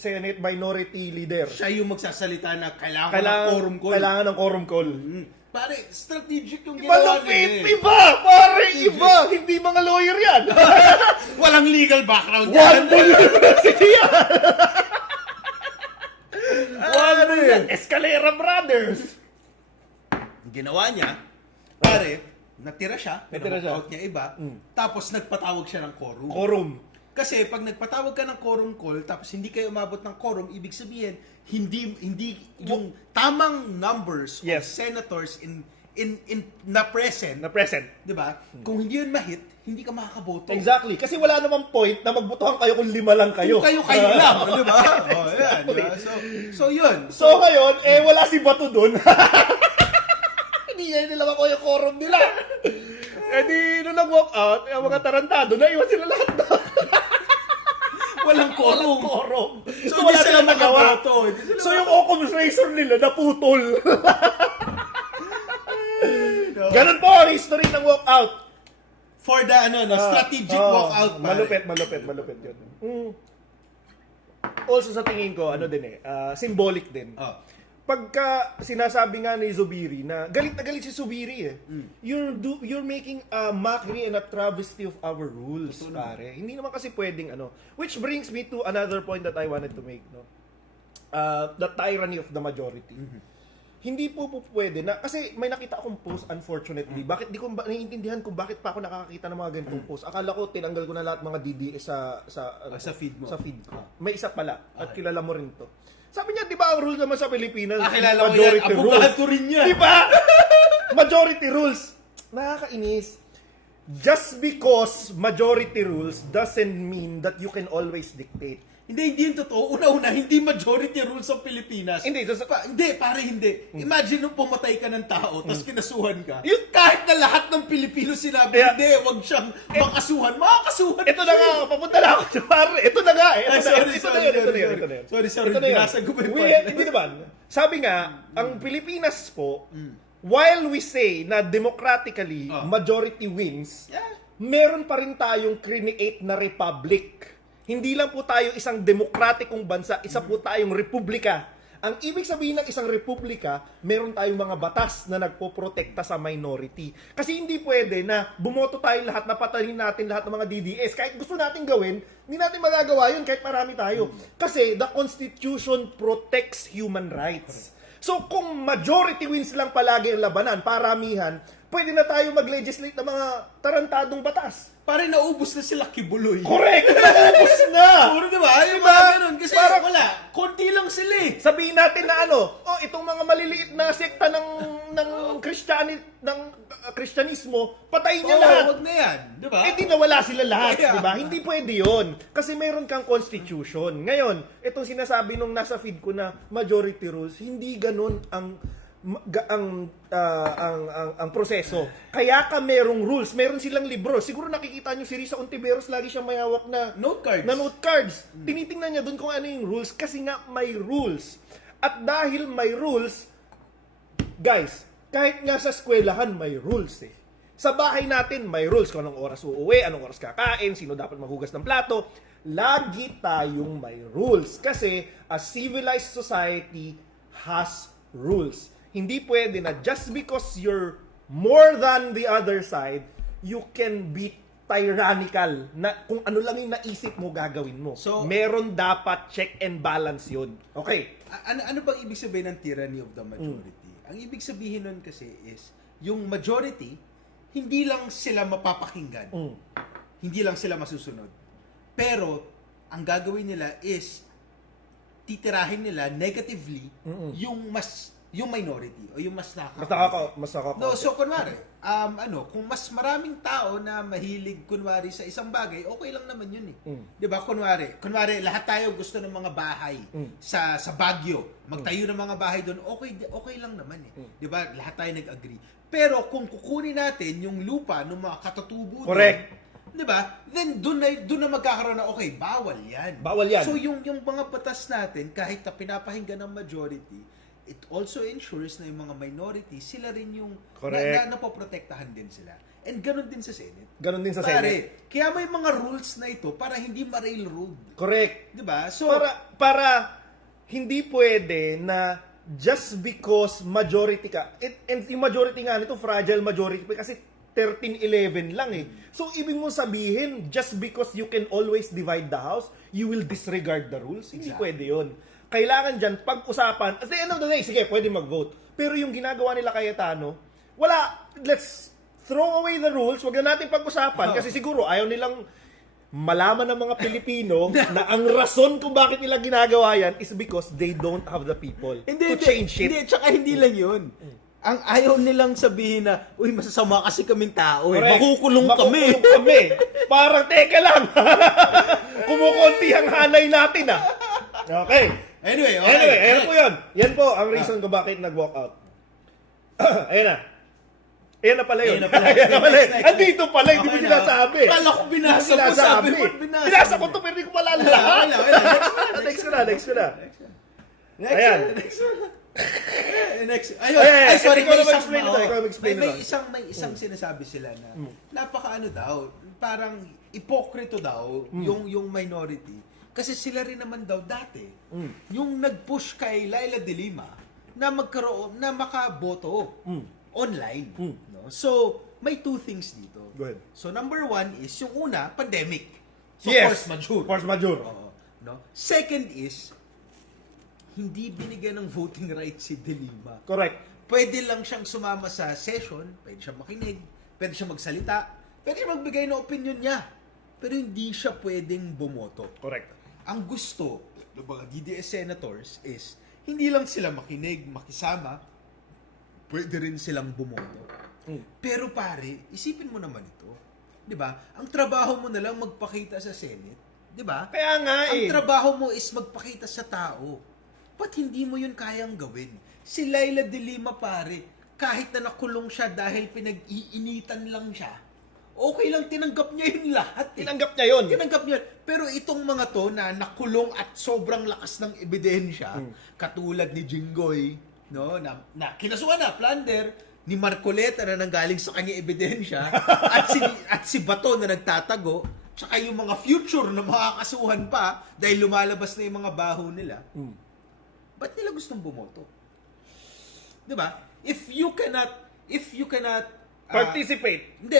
Senate minority leader. Siya yung magsasalita na kailangan ng quorum call. Kailangan ng quorum call. Pare, strategic yung ginawa Malupit, nila iba! Pare, iba! Hindi mga lawyer yan! Walang legal background One yan. bull university yan! One bull yan! Escalera Brothers! Ginawa niya, pare, natira siya Natira niya iba, tapos nagpatawag siya ng quorum. Quorum. Kasi pag nagpatawag ka ng quorum call, tapos hindi kayo umabot ng quorum, ibig sabihin, hindi yung tamang numbers of Yes. senators na present, Na present. 'di ba? Kung hindi yun ma-hit, hindi ka makakaboto. Exactly. Kasi wala namang point na magbotohan kayo kung 5 lang kayo. Kung kayo lang, 'di ba? Yan, diba? So yun. So ngayon, wala si Bato dun. Hindi nila ako yung quorum nila. Nung nag-walk out, yung mga tarantado, naiwan sila lahat doon. Walang quorum. Quorum. So, wala hindi sila silang nagawa. makaboto. So yung Occam's razor nila, naputol. Ganun po ang history ng walkout. For the strategic walkout. pare. Malupit yun. Also sa tingin ko, symbolic din. Pagka sinasabi nga ni Zubiri na galit na galit si Zubiri you're making a mockery and a travesty of our rules, pare. Hindi naman kasi pwedeng which brings me to another point that I wanted to make, no. The tyranny of the majority. Hindi po pwede na kasi may nakita akong post, unfortunately. Bakit di ko naiintindihan kung bakit pa ako nakakakita ng mga ganitong post. Akala ko tinanggal ko na lahat mga DDS sa feed mo. Sa feed ko. May isa pala at kilala mo rin to. Sabi niya, di ba ang rule naman sa Pilipinas? Kilala ko yan. Abogado rin yan. Di ba? Majority rules. Nakakainis. Just because majority rules doesn't mean that you can always dictate. Hindi yun totoo. Una-una, hindi majority rules sa Pilipinas. Hindi. Hindi. Imagine nung pumatay ka ng tao, tapos kinasuhan ka. Yung kahit na lahat ng Pilipino sinabi, hindi, wag siyang makasuhan. Makakasuhan. Ito na nga, papunta na ako. Pare, ito na nga eh. Ito na yun. Sorry, binasag ko pa yung Hindi naman. Sabi nga, ang Pilipinas po, while we say na democratically, majority wins, meron pa rin tayong create na republic. hindi lang po tayo isang demokratikong bansa, isa po tayong republika. Ang ibig sabihin ng isang republika, meron tayong mga batas na nagpoprotekta sa minority. Kasi hindi pwede na bumoto tayo lahat, na patayin natin lahat ng mga DDS. Kahit gusto natin gawin, hindi natin magagawa yun kahit marami tayo. Kasi the Constitution protects human rights. So kung majority wins lang palagi ang labanan, paramihan, pwede na tayo mag-legislate ng mga tarantadong batas. Pare, naubos na sila kibuloy. Correct! Naubos na! Puro, di ba? Yung Diba? mga ganun. Kasi Parang- wala. Konti lang sila eh. Sabihin natin na itong mga maliliit na sekta ng Kristyanismo, patayin niya lahat. Wag na yan. Di ba? Eh di nawala sila lahat, Kaya. di ba? Hindi pwede 'yon. Kasi meron kang constitution. Ngayon, itong sinasabi nung nasa feed ko na majority rules, hindi ganun ang proseso. Kaya ka merong rules, meron silang libro. Siguro nakikita nyo si Risa Ontiveros, lagi siyang may hawak na Note cards. note cards. Tinitingnan niya doon kung ano yung rules kasi nga may rules. At dahil may rules, guys, kahit nga sa eskwelahan may rules eh. Sa bahay natin may rules kung anong oras uuwi, anong oras kakain, sino dapat maghugas ng plato. Lagi tayong may rules kasi a civilized society has rules. Hindi pwede na just because you're more than the other side, you can be tyrannical na kung ano lang yung naisip mo gagawin mo. So, meron dapat check and balance yun. Okay. Ano bang ibig sabihin ng tyranny of the majority? Ang ibig sabihin nun kasi is, yung majority, hindi lang sila mapapakinggan. Hindi lang sila masusunod. Pero, ang gagawin nila is, titirahin nila negatively yung minority o yung mas nakaka. No, so kunwari, kung mas maraming tao na mahilig kunwari sa isang bagay, okay lang naman yun eh. 'Di ba? Kunwari lahat tayo gusto ng mga bahay sa Baguio. Magtayo ng mga bahay doon, okay lang naman eh. 'Di ba? Lahat tayo nag-agree. Pero kung kukunin natin yung lupa ng mga katutubo doon, Correct. 'di ba? Then doon na magkakaroon na bawal 'yan. Bawal yan. So yung mga batas natin kahit na pinapakinggan ng majority, it also ensures na yung mga minority, sila rin yung Correct. napoprotektahan din sila. And ganun din sa Senate. Ganon din sa Pare, Senate. kaya may mga rules na ito para hindi ma-railroad. Correct. 'Di ba? So Para hindi pwede na just because majority ka, and yung majority nga nito, fragile majority kasi 13-11 lang eh. So, ibig mo sabihin, just because you can always divide the house, you will disregard the rules? Hindi pwede yun. Kailangan dyan, pag-usapan, at the end of the day, sige, pwede mag-vote. Pero yung ginagawa nila Cayetano, wala, let's throw away the rules, wag na natin pag-usapan, kasi siguro ayaw nilang malaman ng mga Pilipino na ang rason kung bakit nila ginagawa yan is because they don't have the people to change it. Hindi, tsaka hindi lang yun. Ang ayaw nilang sabihin na, uy, masasama kasi kaming tao eh. Correct. Makukulong kami. Parang, teka lang. Kumukunti ang hanay natin ah. Okay. Anyway, Ayan po yun. Yan po ang reason kung bakit nag-walk out. Ayan na. Ayan na pala yun. Ayan na pala yun. Andito pala, hindi mo sinasabi. Kala ko binasa mo, sabi mo, Binasa ko to, pero hindi ko malala. Next ko na. Ayan. Next. Ay, Sorry, ikaw na mag-explain ito. Ikaw mag-explain ito. may isang sinasabi sila na napakaano daw, parang ipokrito daw yung minority. Kasi sila rin naman daw dati, yung nag-push kay Laila de Lima na makaboto online. No? So, may two things dito. Go ahead. So, number one is, yung una, pandemic. So, Yes. force majeure. Oo. No? Second is, hindi binigyan ng voting rights si De Lima. Correct. Pwede lang siyang sumama sa session, pwede siyang makinig, pwede siyang magsalita, pwede siyang magbigay ng opinion niya. Pero hindi siya pwedeng bumoto. Correct. Ang gusto ng mga DDS senators is, hindi lang sila makinig, makisama, pwede rin silang bumoto. Pero pare, isipin mo naman ito. 'Di ba? Ang trabaho mo na lang magpakita sa Senate, 'di ba? Kaya nga Ang trabaho mo is magpakita sa tao. Ba't hindi mo yun kayang gawin? Si Laila de Lima, pare, kahit na nakulong siya dahil pinag-iinitan lang siya, okay lang, tinanggap niya yun lahat. Tinanggap niya yun. Tinanggap niya. Pero itong mga to na nakulong at sobrang lakas ng ebidensya, katulad ni Jinggoy, no, na kinasuhan na, plunder, ni Marcoleta na nanggaling sa kanya ebidensya, at si Bato na nagtatago, tsaka yung mga future na makakasuhan pa dahil lumalabas na yung mga baho nila, ba't nila gustong bumoto? Diba? If you cannot Participate. Hindi.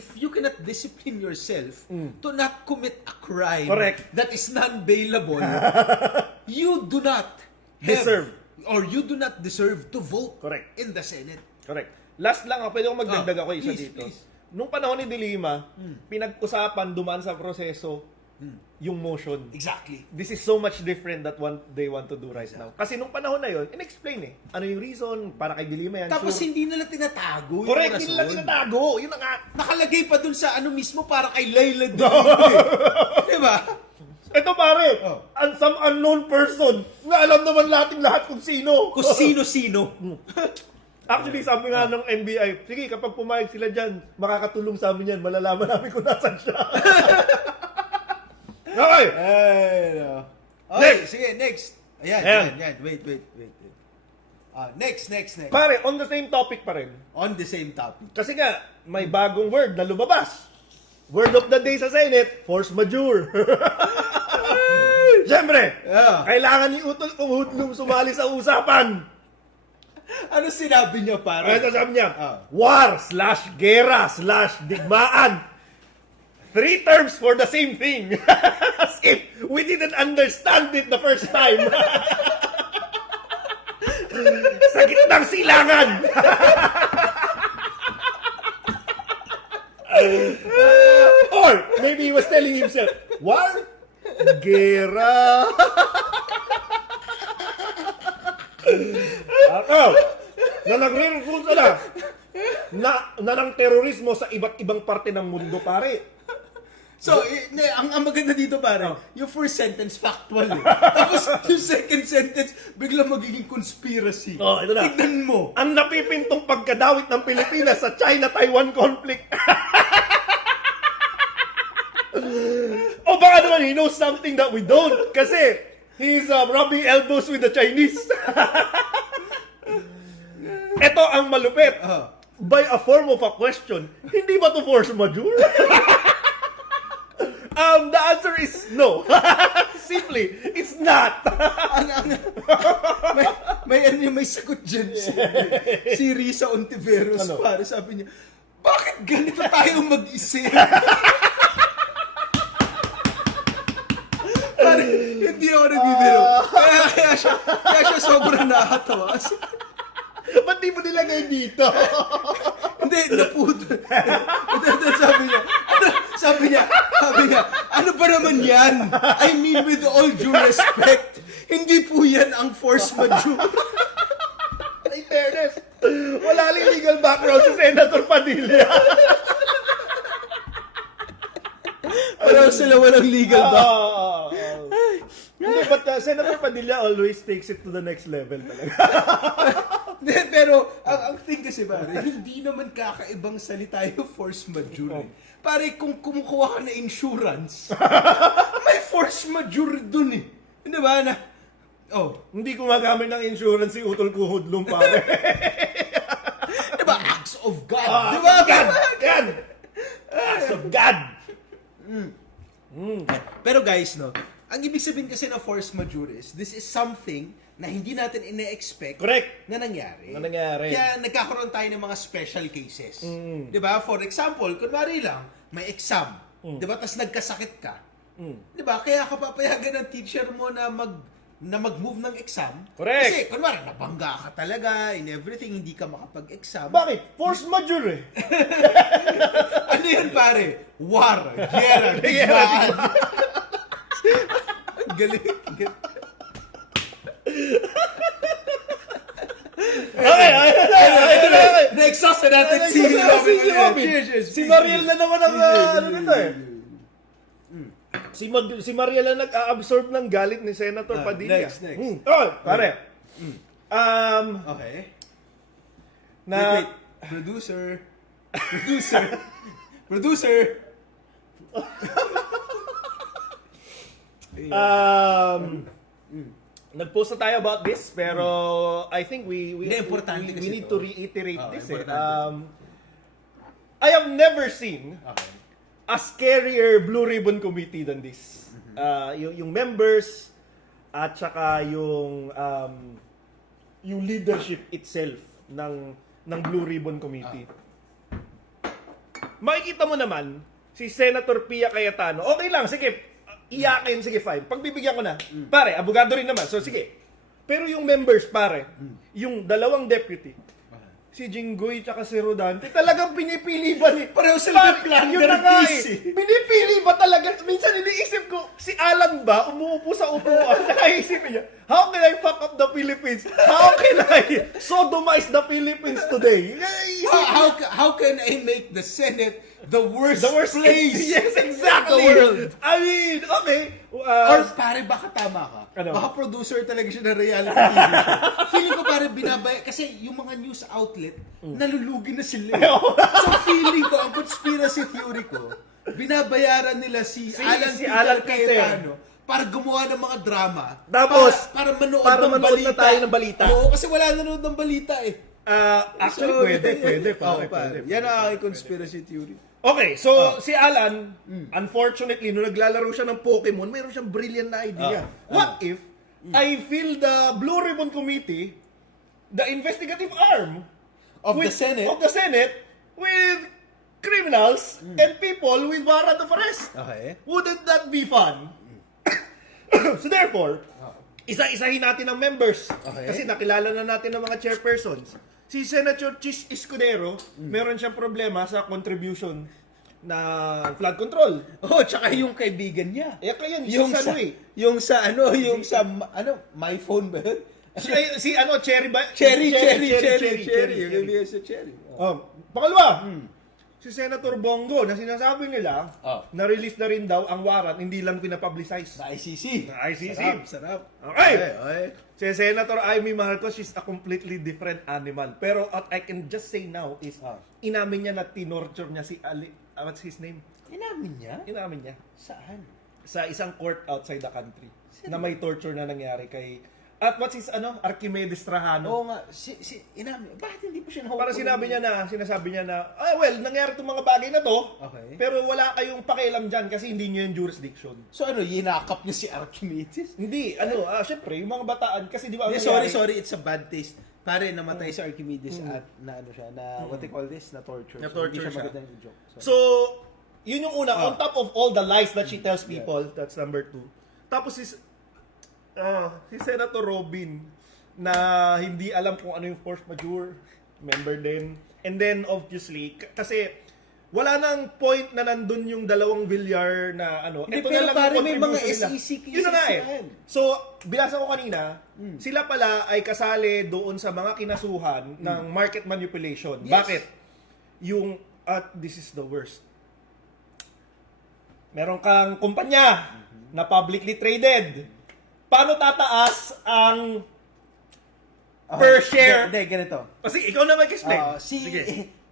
If you cannot discipline yourself to not commit a crime Correct. that is non-bailable, you do not Deserve. or you do not deserve to vote Correct. in the Senate. Correct. Last lang, pwede akong magdagdag ako isa please, dito. please. Nung panahon ni Dilima, pinag-usapan, dumaan sa proseso, yung motion. Exactly. This is so much different that they want to do right now. Kasi nung panahon na yun, in-explain Ano yung reason para kay Dilima yan? Tapos sure. hindi nila tinatago Correct, yung hindi nila rason. tinatago. Yun na nga. Nakalagay pa dun sa ano mismo para kay Laila Dito. Diba? Ito pare, some unknown person na alam naman lahat kung sino. Kung sino-sino. Actually, sabi nga ng NBI, sige, kapag pumayag sila dyan, makakatulong sa amin yan, malalaman namin kung nasan siya. Okay! Ay, no. Okay, sige, next. Ayan. Wait. Next. Pare, on the same topic pa rin. On the same topic. Kasi nga, may bagong word na lumabas. Word of the day sa Senate, force majeure. Siyempre, kailangan ni Utol Kuhudlum sumali sa usapan. Ano sinabi niya, para? Ito sabi niya, war/gera/digmaan. 3 terms for the same thing. As if we didn't understand it the first time. Sa gitnang silangan. Or maybe he was telling himself, war? Gera. Na nagre-recruit na ng terorismo sa iba't ibang parte ng mundo, pare. So, ang maganda dito, pare, yung first sentence, factual Tapos, yung second sentence, biglang magiging conspiracy. Ito na. Tignan mo. Ang napipintong pagkadawit ng Pilipinas sa China-Taiwan conflict. O baka naman, he knows something that we don't. Kasi, he's rubbing elbows with the Chinese. Ito ang malupit. By a form of a question, hindi ba to force majeure? The answer is no. Simply, it's not. may sagot dyan si Risa Ontiveros. Ano? Para sabi niya, bakit ganito tayo mag-isip? Pare, hindi ako nagbibiro. Kaya siya sobrang nakakatawa. Ba't di mo nilagay dito? Hindi, naputol. Sabi niya, ano ba naman yan? I mean, with all due respect, hindi po yan ang force majeure. In fairness, wala rin legal background si Senator Padilla. Pareho sila walang legal background. Hindi, but Senator Padilla always takes it to the next level talaga. Pero, ang thing kasi pare, hindi naman kakaibang salita yung force majeure. Pare, kung kumukuha ka na insurance, may force majeure dun eh. Hindi ba na, Hindi gumagamit ng insurance si Utol Kuhudlum, pare. diba, acts of God. Diba? God! Yan! Acts of God! Pero guys, no, ang ibig sabihin kasi na force majeure is, this is something na hindi natin ine-expect Correct. na nangyari. Kaya nagkakaroon tayo ng mga special cases. 'Di ba? For example, kunwari lang, may exam. 'Di ba? Tapos nagkasakit ka. 'Di ba? Kaya ka papayagan ng teacher mo na mag-move ng exam. Correct. Kasi kunwari nabangga ka talaga in everything, hindi ka makapag-exam. Bakit? Force majeure Ano yun, pare? War, gera, digmaan. Galing. Okay. Na-exhaust na natin si Robin. Si Mariel na naman ang ano nito eh. Si Mariel na nag-absorb ng galit ni Senator Padilla. Next. Pare. Okay. Na Wait. Producer. nag-post na tayo about this, pero I think we importante kasi need to to. reiterate this. Importante. I have never seen a scarier Blue Ribbon Committee than this. Yung members at saka yung leadership itself ng Blue Ribbon Committee. Makikita mo naman si Senator Pia Cayetano. Okay lang, sige. Iyakin, sige, fine. Pagbibigyan ko na. Pare, abogado rin naman. So, sige. Pero yung members, pare, yung dalawang deputy, si Jinggoy tsaka si Rodante, talagang pinipili ba ni... Pareho sila may plan, yun na nga busy. Pinipili ba talaga? Minsan iniisip ko, si Alan ba, umuupo sa upuan, tsaka isipin niya, how can I fuck up the Philippines? How can I sodomize the Philippines today? How can I make the Senate the worst place Yes, exactly. in the world? I mean, okay. Or pare, baka tama ka. Ano? Baka producer talaga siya ng reality TV show. Feeling ko pare binabay kasi yung mga news outlet nalulugi na sila. So feeling ko ang conspiracy theory ko, binabayaran nila si Alan Cayetano para gumawa ng mga drama. Tapos, para manood para ng manood balita. na tayo ng balita. Oo, kasi wala nanood ng balita eh. Actually, So, pwede. Oo, pare. Yan ang aking conspiracy theory. Okay, so si Alan, unfortunately, nung naglalaro siya ng Pokemon, mayroon siyang brilliant na idea. What if I fill the Blue Ribbon Committee, the investigative arm Of the Senate, with criminals and people with warrant of arrest? Okay. Wouldn't that be fun? So therefore, isa-isahin natin ang members. Okay. Kasi nakilala na natin ang mga chairpersons. Si Senator Chis Escudero, meron siyang problema sa contribution na flood control. Oh, tsaka yung kaibigan niya. Eh, kaya Yung sa my phone ba yun? si Cherry ba? Cherry. Cherry. Yung ibigay sa Cherry. Pangalawa, si Senator Bongo na sinasabi nila, Oh. na-release na rin daw ang warrant, hindi lang pinapublicize. Sa ICC. Sa ICC. Sarap. Okay. Si Senator Amy Marcos, she's a completely different animal. Pero what I can just say now is, inamin niya na tinorture niya si Ali, what's his name? Inamin niya? Inamin niya. Saan? Sa isang court outside the country. Na may torture na nangyari kay... At what's his, Archimedes Trajano. Oo nga. Inamin. Bakit hindi po siya nahupo? Para sinasabi niya na, nangyari itong mga bagay na to, Okay. pero wala kayong pakialam dyan kasi hindi nyo yung jurisdiction. So yinakap niya si Archimedes? Hindi, syempre, yung mga bataan, kasi di ba, Sorry, it's a bad taste. Pare, namatay si Archimedes at what they call this? Na torture. Na-torture hindi siya siya. magandang joke. So, yun yung una. On top of all the lies that she tells people, that's number 2. Tapos si Senator Robin, na hindi alam kung ano yung force majeure, member din. And then, obviously, kasi wala nang point na nandun yung dalawang Villar na Hindi, ito pero na lang pare, yung may mga contribution nila. SEC cases Yun na nga yan. So, binasa ko kanina, sila pala ay kasali doon sa mga kinasuhan ng market manipulation. Yes. Bakit? This is the worst. Meron kang kumpanya na publicly traded. Paano tataas ang per share? Hindi, ganito. Kasi ikaw na mag-explain. Sige.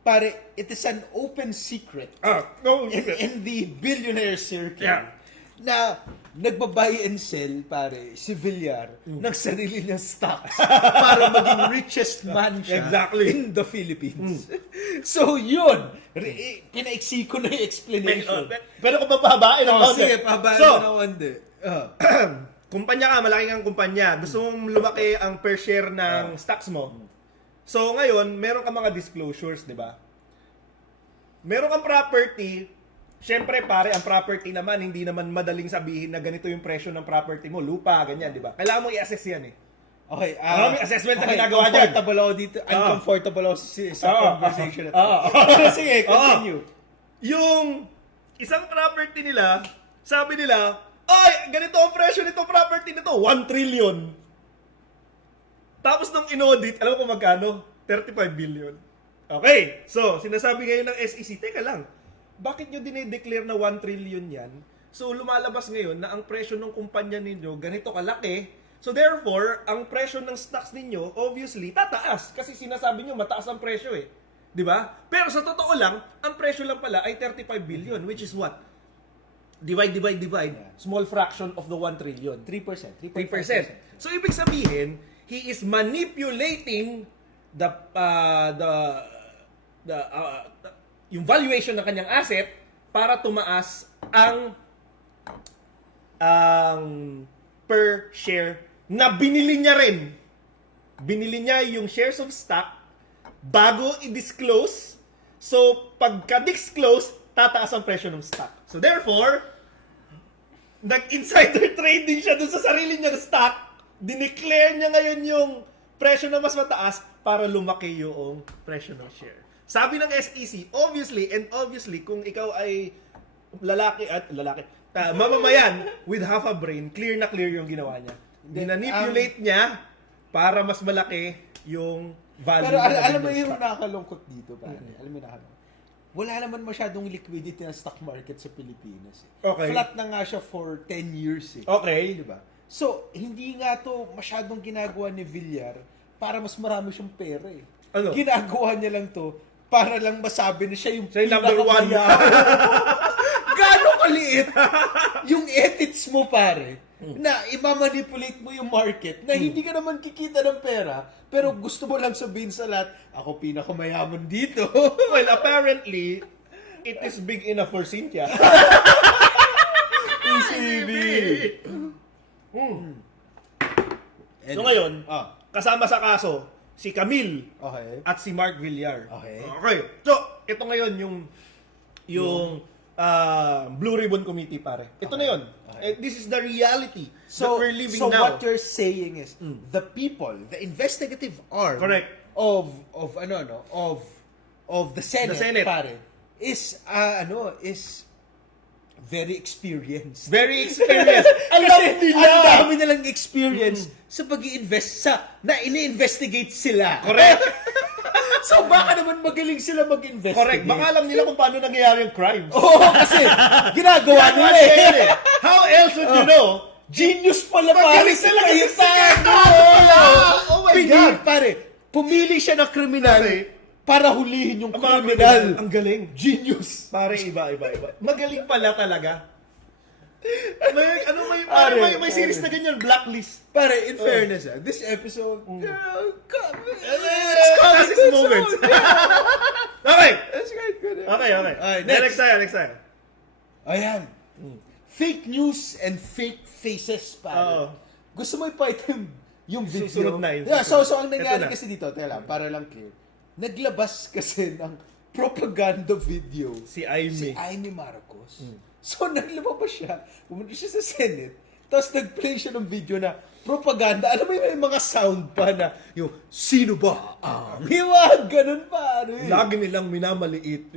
Pare, it is an open secret No, in the billionaire circle Yeah. na nagbabuy and sell, pare, si Villar ng sarili niyang stocks para maging richest man siya Exactly. in the Philippines. So, yun. Pinaiksi ko na yung explanation. Pero kung mapahabain ang konti. Sige, pabayan So, mo na konti. kumpanya ka, malaking ang kumpanya. Gusto mong lumaki ang per share ng stocks mo. So, ngayon, meron ka mga disclosures, di ba? Meron kang property. Siyempre, pare, ang property naman, hindi naman madaling sabihin na ganito yung presyo ng property mo. Lupa, ganyan, di ba? Kailangan mo i-assess yan eh. Okay. May assessment na ginagawa dyan. Comfortable ako dito. Uncomfortable ako sa conversation. Sige, continue. Yung isang property nila, sabi nila, ay, ganito ang presyo nito property nito, 1 trillion. Tapos nung in-audit, alam mo kung magkano? 35 billion. Okay, so, sinasabi ngayon ng SEC, teka lang, bakit nyo dinedeclare na 1 trillion yan? So, lumalabas ngayon na ang presyo ng kumpanya ninyo ganito kalaki. So, therefore, ang presyo ng stocks ninyo, obviously, tataas. Kasi sinasabi nyo, mataas ang presyo eh. Di ba? Pero sa totoo lang, ang presyo lang pala ay 35 billion, which is what? Divide. Small fraction of the 1 trillion. 3%. 3%. So, ibig sabihin, he is manipulating yung valuation ng kanyang asset para tumaas ang per share na binili niya rin. Binili niya yung shares of stock bago i-disclose. So, pagka-disclose, tataas ang presyo ng stock. So, therefore, nag-insider trading siya dun sa sarili niyang stock. Dineclare niya ngayon yung presyo na mas mataas para lumaki yung presyo ng share. Sabi ng SEC, obviously, kung ikaw ay mamamayan with half a brain, clear na clear yung ginawa niya. Dinanipulate niya para mas malaki yung value. Pero na alam mo binili yung stock. nakakalungkot dito, pare. Alam mo yung nakakalungkot. Wala naman masyadong liquidity ng stock market sa Pilipinas. Okay. Flat na nga siya for 10 years. Okay. Di ba? So, hindi nga to masyadong ginagawa ni Villar para mas marami siyang pera eh. Ano? Ginagawa niya lang to para lang masabi na siya yung Siya yung number one. Gano'ng kaliit yung edits mo, pare, na imamanipulate mo yung market na hindi ka naman kikita ng pera, pero gusto mo lang sabihin sa lahat, ako pinakamayaman dito. Well, apparently, it is big enough for Cynthia. PCB! So ngayon, Ah, kasama sa kaso, si Camille okay. at si Mark Villar. Okay. So, ito ngayon yung Blue Ribbon Committee, pare. Ito na yun. Okay. This is the reality So, that we're living so now. what you're saying is the people, the investigative arm Correct. of the Senate, The Senate. pare, is very experienced. Very experienced. Alam nila. Ang dami nilang experience sa pag-i-invest na ini-investigate sila. Correct. So baka naman magaling sila mag-investigate. Correct. Baka alam nila kung paano nangyayari yung crimes. Oo, kasi ginagawa nila eh. How else would you know? Genius pala pare Magaling si sila Cayetano. Oh my Pinili, God. pare, pumili siya ng kriminal Pare. para hulihin yung Ang mga kriminal. Ang galing. Genius. Pare, iba. Magaling pala talaga. May series na ganyan, Blacklist. Pare, in fairness, this episode, This is moments. Okay. That's quite good. Okay. Alright, Next tayo. Ayan. Fake news and fake faces, pare. Oo. Gusto mo ipakita yung video? Susunod na yun. Yeah, so ang nangyari Ito na. kasi dito, tela, para lang clear. Naglabas kasi ng propaganda video Si Amy. Marcos. So, naglabas siya. Pumunta siya sa Senate. Tapos nag-play siya ng video na propaganda. Alam mo yung may mga sound pa na yung, sino ba ang? Hiwag, ganun pa. Ano eh. Lagi nilang minamaliit.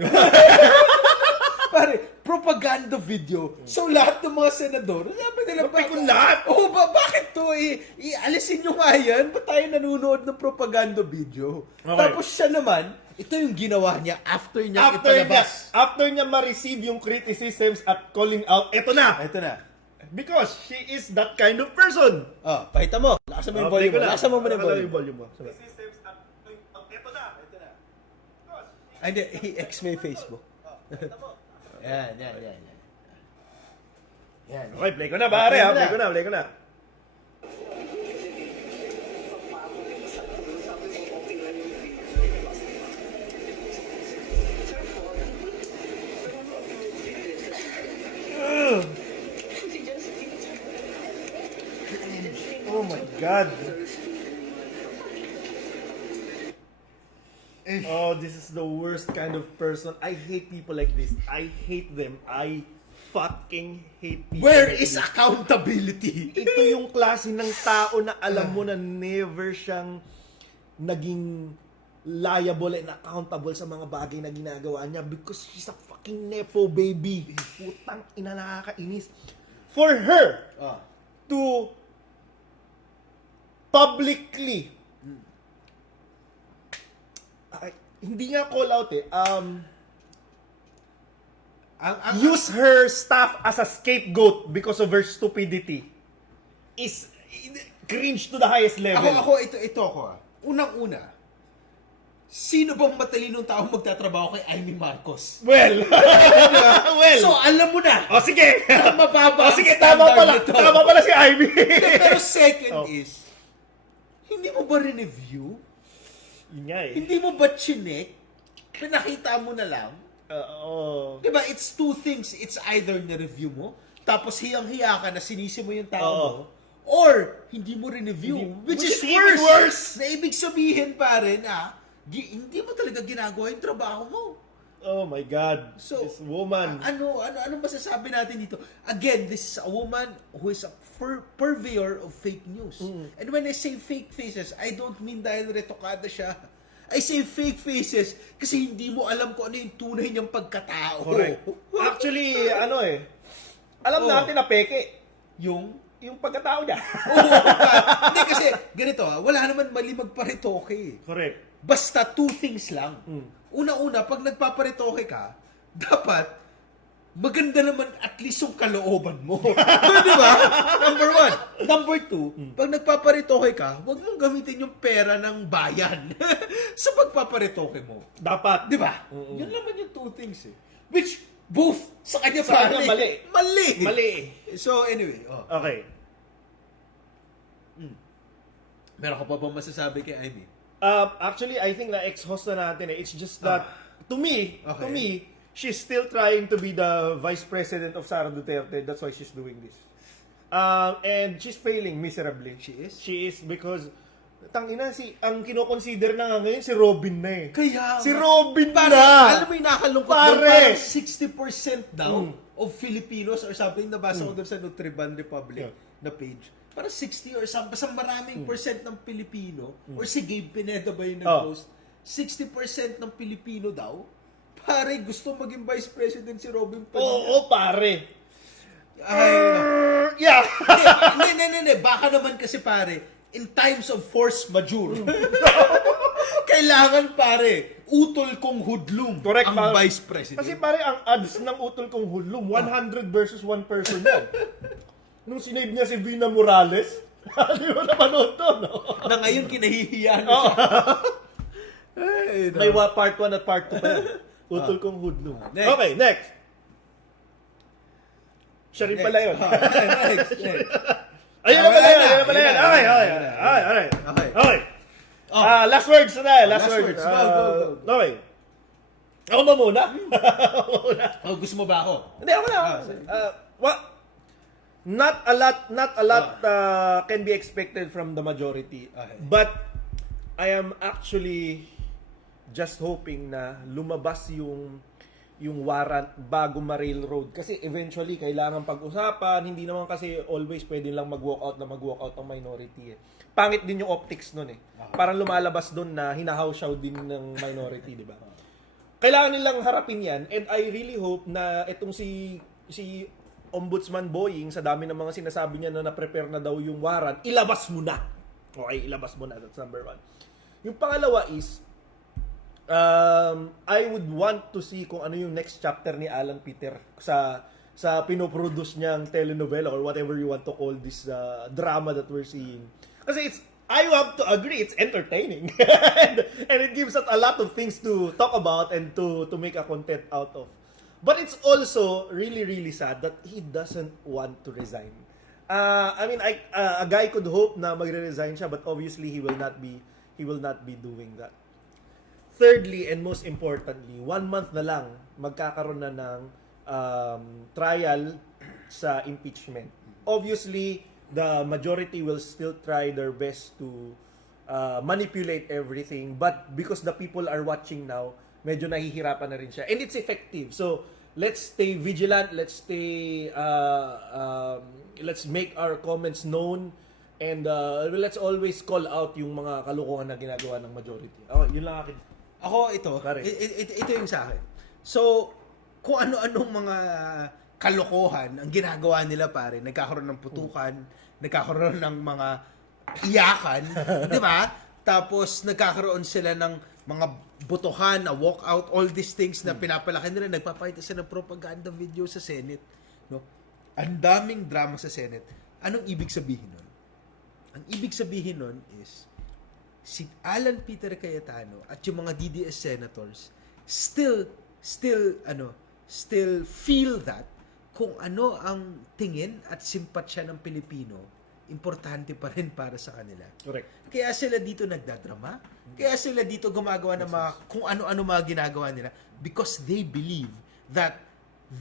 Pare, propaganda video. So, lahat ng mga senador, sabi nila, Napikon lahat. Oh, bakit to? Ialisin nyo nga yan. Ba't tayo nanonood ng propaganda video? Okay. Tapos siya naman, ito yung ginawa niya after niya ipalabas. After niya ma-receive yung criticisms at calling out, eto na. Ito na. Because she is that kind of person. Oh, pakita mo. Lakasan mo yung volume mo. Lakasan mo muna yung volume. mo. Criticisms at eto na. Ay, hindi. I-ex mo yung Facebook. Yan. Okay, play ko na, pare. Play ko na. Oh my God. Oh, this is the worst kind of person. I hate people like this. I hate them. I fucking hate people. Where like is this. accountability? Ito yung klase ng tao na alam mo na never siyang naging liable and accountable sa mga bagay na ginagawa niya because she's a fucking nepo baby. Putang ina, nakakainis. For her to publicly hindi nga call out use her staff as a scapegoat because of her stupidity is cringe to the highest level. Ito ako. Unang-una, sino bang matalinong tao magtatrabaho kay Amy Marcos? Well, So, alam mo na. o sige. Mababa O sige, ang tama standard pala. nito. Tama pala si Ivy. Pero second is, hindi mo ba review? Yun nga eh. Hindi mo ba chinek? Pinakita mo na lang? Diba, it's two things. It's either na-review mo, tapos hiyang-hiya ka na sinisi mo yung tao mo, or hindi mo rin-review. Which is even worse. worse. Na ibig sabihin pa rin, hindi mo talaga ginagawa yung trabaho mo. Oh my God. So, this woman. Ano masasabi natin dito? Again, this is a woman who is a purveyor of fake news. And when I say fake faces, I don't mean dahil retokada siya. I say fake faces kasi hindi mo alam kung ano yung tunay niyang pagkatao. Correct. Actually, alam natin na peke yung pagkatao niya. Hindi kasi, ganito wala naman mali magparitoke. Correct. Basta two things lang. Una-una, pag nagpaparitoke ka, dapat maganda naman at least yung kalooban mo. Di ba? Number one. Number two, pag nagpaparitoke ka, huwag mong gamitin yung pera ng bayan sa pagpaparitoke mo. Dapat. Di ba? Yun naman yung two things eh. Which, both, sa kanya Sa pare. kanya mali. Mali. So, anyway. Okay. Meron ka pa ba masasabi kay Amy? Actually, I think na ex-host na natin eh. It's just that, to me, Okay. she's still trying to be the vice president of Sara Duterte. That's why she's doing this. And she's failing miserably. She is? She is because, tangina, ang kinoconsider na nga ngayon si Robin na eh. Kaya Si nga. Robin Pare, na! alam mo yung nakalungkot Pare! doon, parang 60% daw of Filipinos or something, nabasa ko doon sa Nutriban Republic na page. Parang 60 or something, basta maraming percent ng Pilipino, or si Gabe Pineda ba yung nag-post, 60% ng Pilipino daw, pare, gusto maging vice president si Robin Padilla. Oo, pare. Ay, Yeah. hindi. Baka naman kasi pare, in times of force majeure, kailangan pare, utol kong hudlum Correct, ang pare. vice president. Kasi pare, ang odds ng utol kong hulum, 100 versus 1 person yan. Nung sinave niya si Vina Morales, hindi mo napanood to, no? Na ngayon kinahihiya na siya. Ay, no. May part 1 at part 2 pa yan. Utol kong hulum. Next. Okay, next. Siya rin pala yun. Next. Ayun na pala yun. Okay. Last words na tayo. Last words. Go. Okay. Ako ba muna? Oh, gusto mo ba ako? Hindi, ako na. Not a lot can be expected from the majority. Okay. But I am actually just hoping na lumabas yung warrant bago ma-railroad. Kasi eventually, kailangan pag-usapan. Hindi naman kasi always pwede lang mag-walk out ng minority. Pangit din yung optics nun eh. Parang lumalabas doon na hinahaw-shaw din ng minority, di ba? Kailangan nilang harapin yan. And I really hope na itong si Ombudsman Boying, sa dami ng mga sinasabi niya na na-prepare na daw yung warrant, ilabas mo na. Okay, ilabas mo na. That's number one. Yung pangalawa is, I would want to see kung ano yung next chapter ni Alan Peter sa pinoproduce niyang telenovela or whatever you want to call this drama that we're seeing. Kasi I have to agree, it's entertaining. and it gives us a lot of things to talk about and to make a content out of. But it's also really, really sad that he doesn't want to resign. I mean, a guy could hope na magre-resign siya, but obviously he will not be doing that. Thirdly, and most importantly, 1 month na lang magkakaroon na ng trial sa impeachment. Obviously, the majority will still try their best to manipulate everything, but because the people are watching now, medyo nahihirapan na rin siya. And it's effective. So, let's stay vigilant. Let's make our comments known. And let's always call out yung mga kalukuhan na ginagawa ng majority. Yun lang akin. Ako, ito yung sa akin. So, kung ano-anong mga kalokohan ang ginagawa nila pare, nagkakaroon ng putukan, nagkakaroon ng mga iyakan, di ba? Tapos, nagkakaroon sila ng mga botohan, na walkout, all these things na pinapalaki nila, nagpapakita sila ng propaganda video sa Senate. No? Ang daming drama sa Senate. Anong ibig sabihin nun? Ang ibig sabihin nun is, si Alan Peter Cayetano at yung mga DDS senators still feel that kung ano ang tingin at simpatsya ng Pilipino importante pa rin para sa kanila. Correct. Kaya sila dito nagdadrama. Kaya sila dito gumagawa ng mga kung ano-ano mga ginagawa nila because they believe that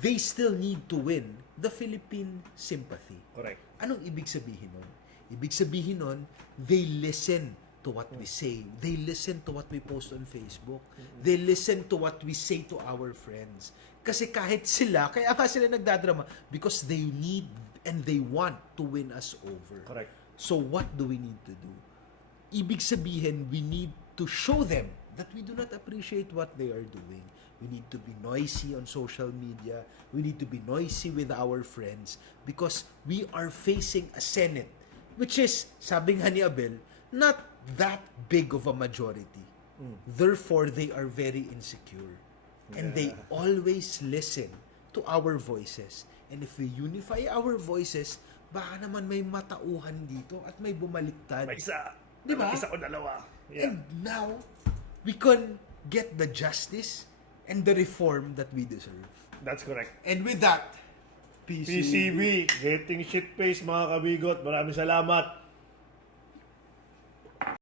they still need to win the Philippine sympathy. Correct. Anong ibig sabihin nun? Ibig sabihin nun, they listen to what we say. They listen to what we post on Facebook. They listen to what we say to our friends. Kasi kahit sila, kaya nga sila nagdadrama because they need and they want to win us over. Correct. So what do we need to do? Ibig sabihin, we need to show them that we do not appreciate what they are doing. We need to be noisy on social media. We need to be noisy with our friends because we are facing a Senate which is, sabi nga ni Abel, not that big of a majority. Therefore, they are very insecure. And they always listen to our voices. And if we unify our voices, baka naman may matauhan dito at may bumaliktad. May isa. Di ba? Isa o dalawa. Yeah. And now, we can get the justice and the reform that we deserve. That's correct. And with that, PCB, getting shit face mga kabigot. Maraming salamat.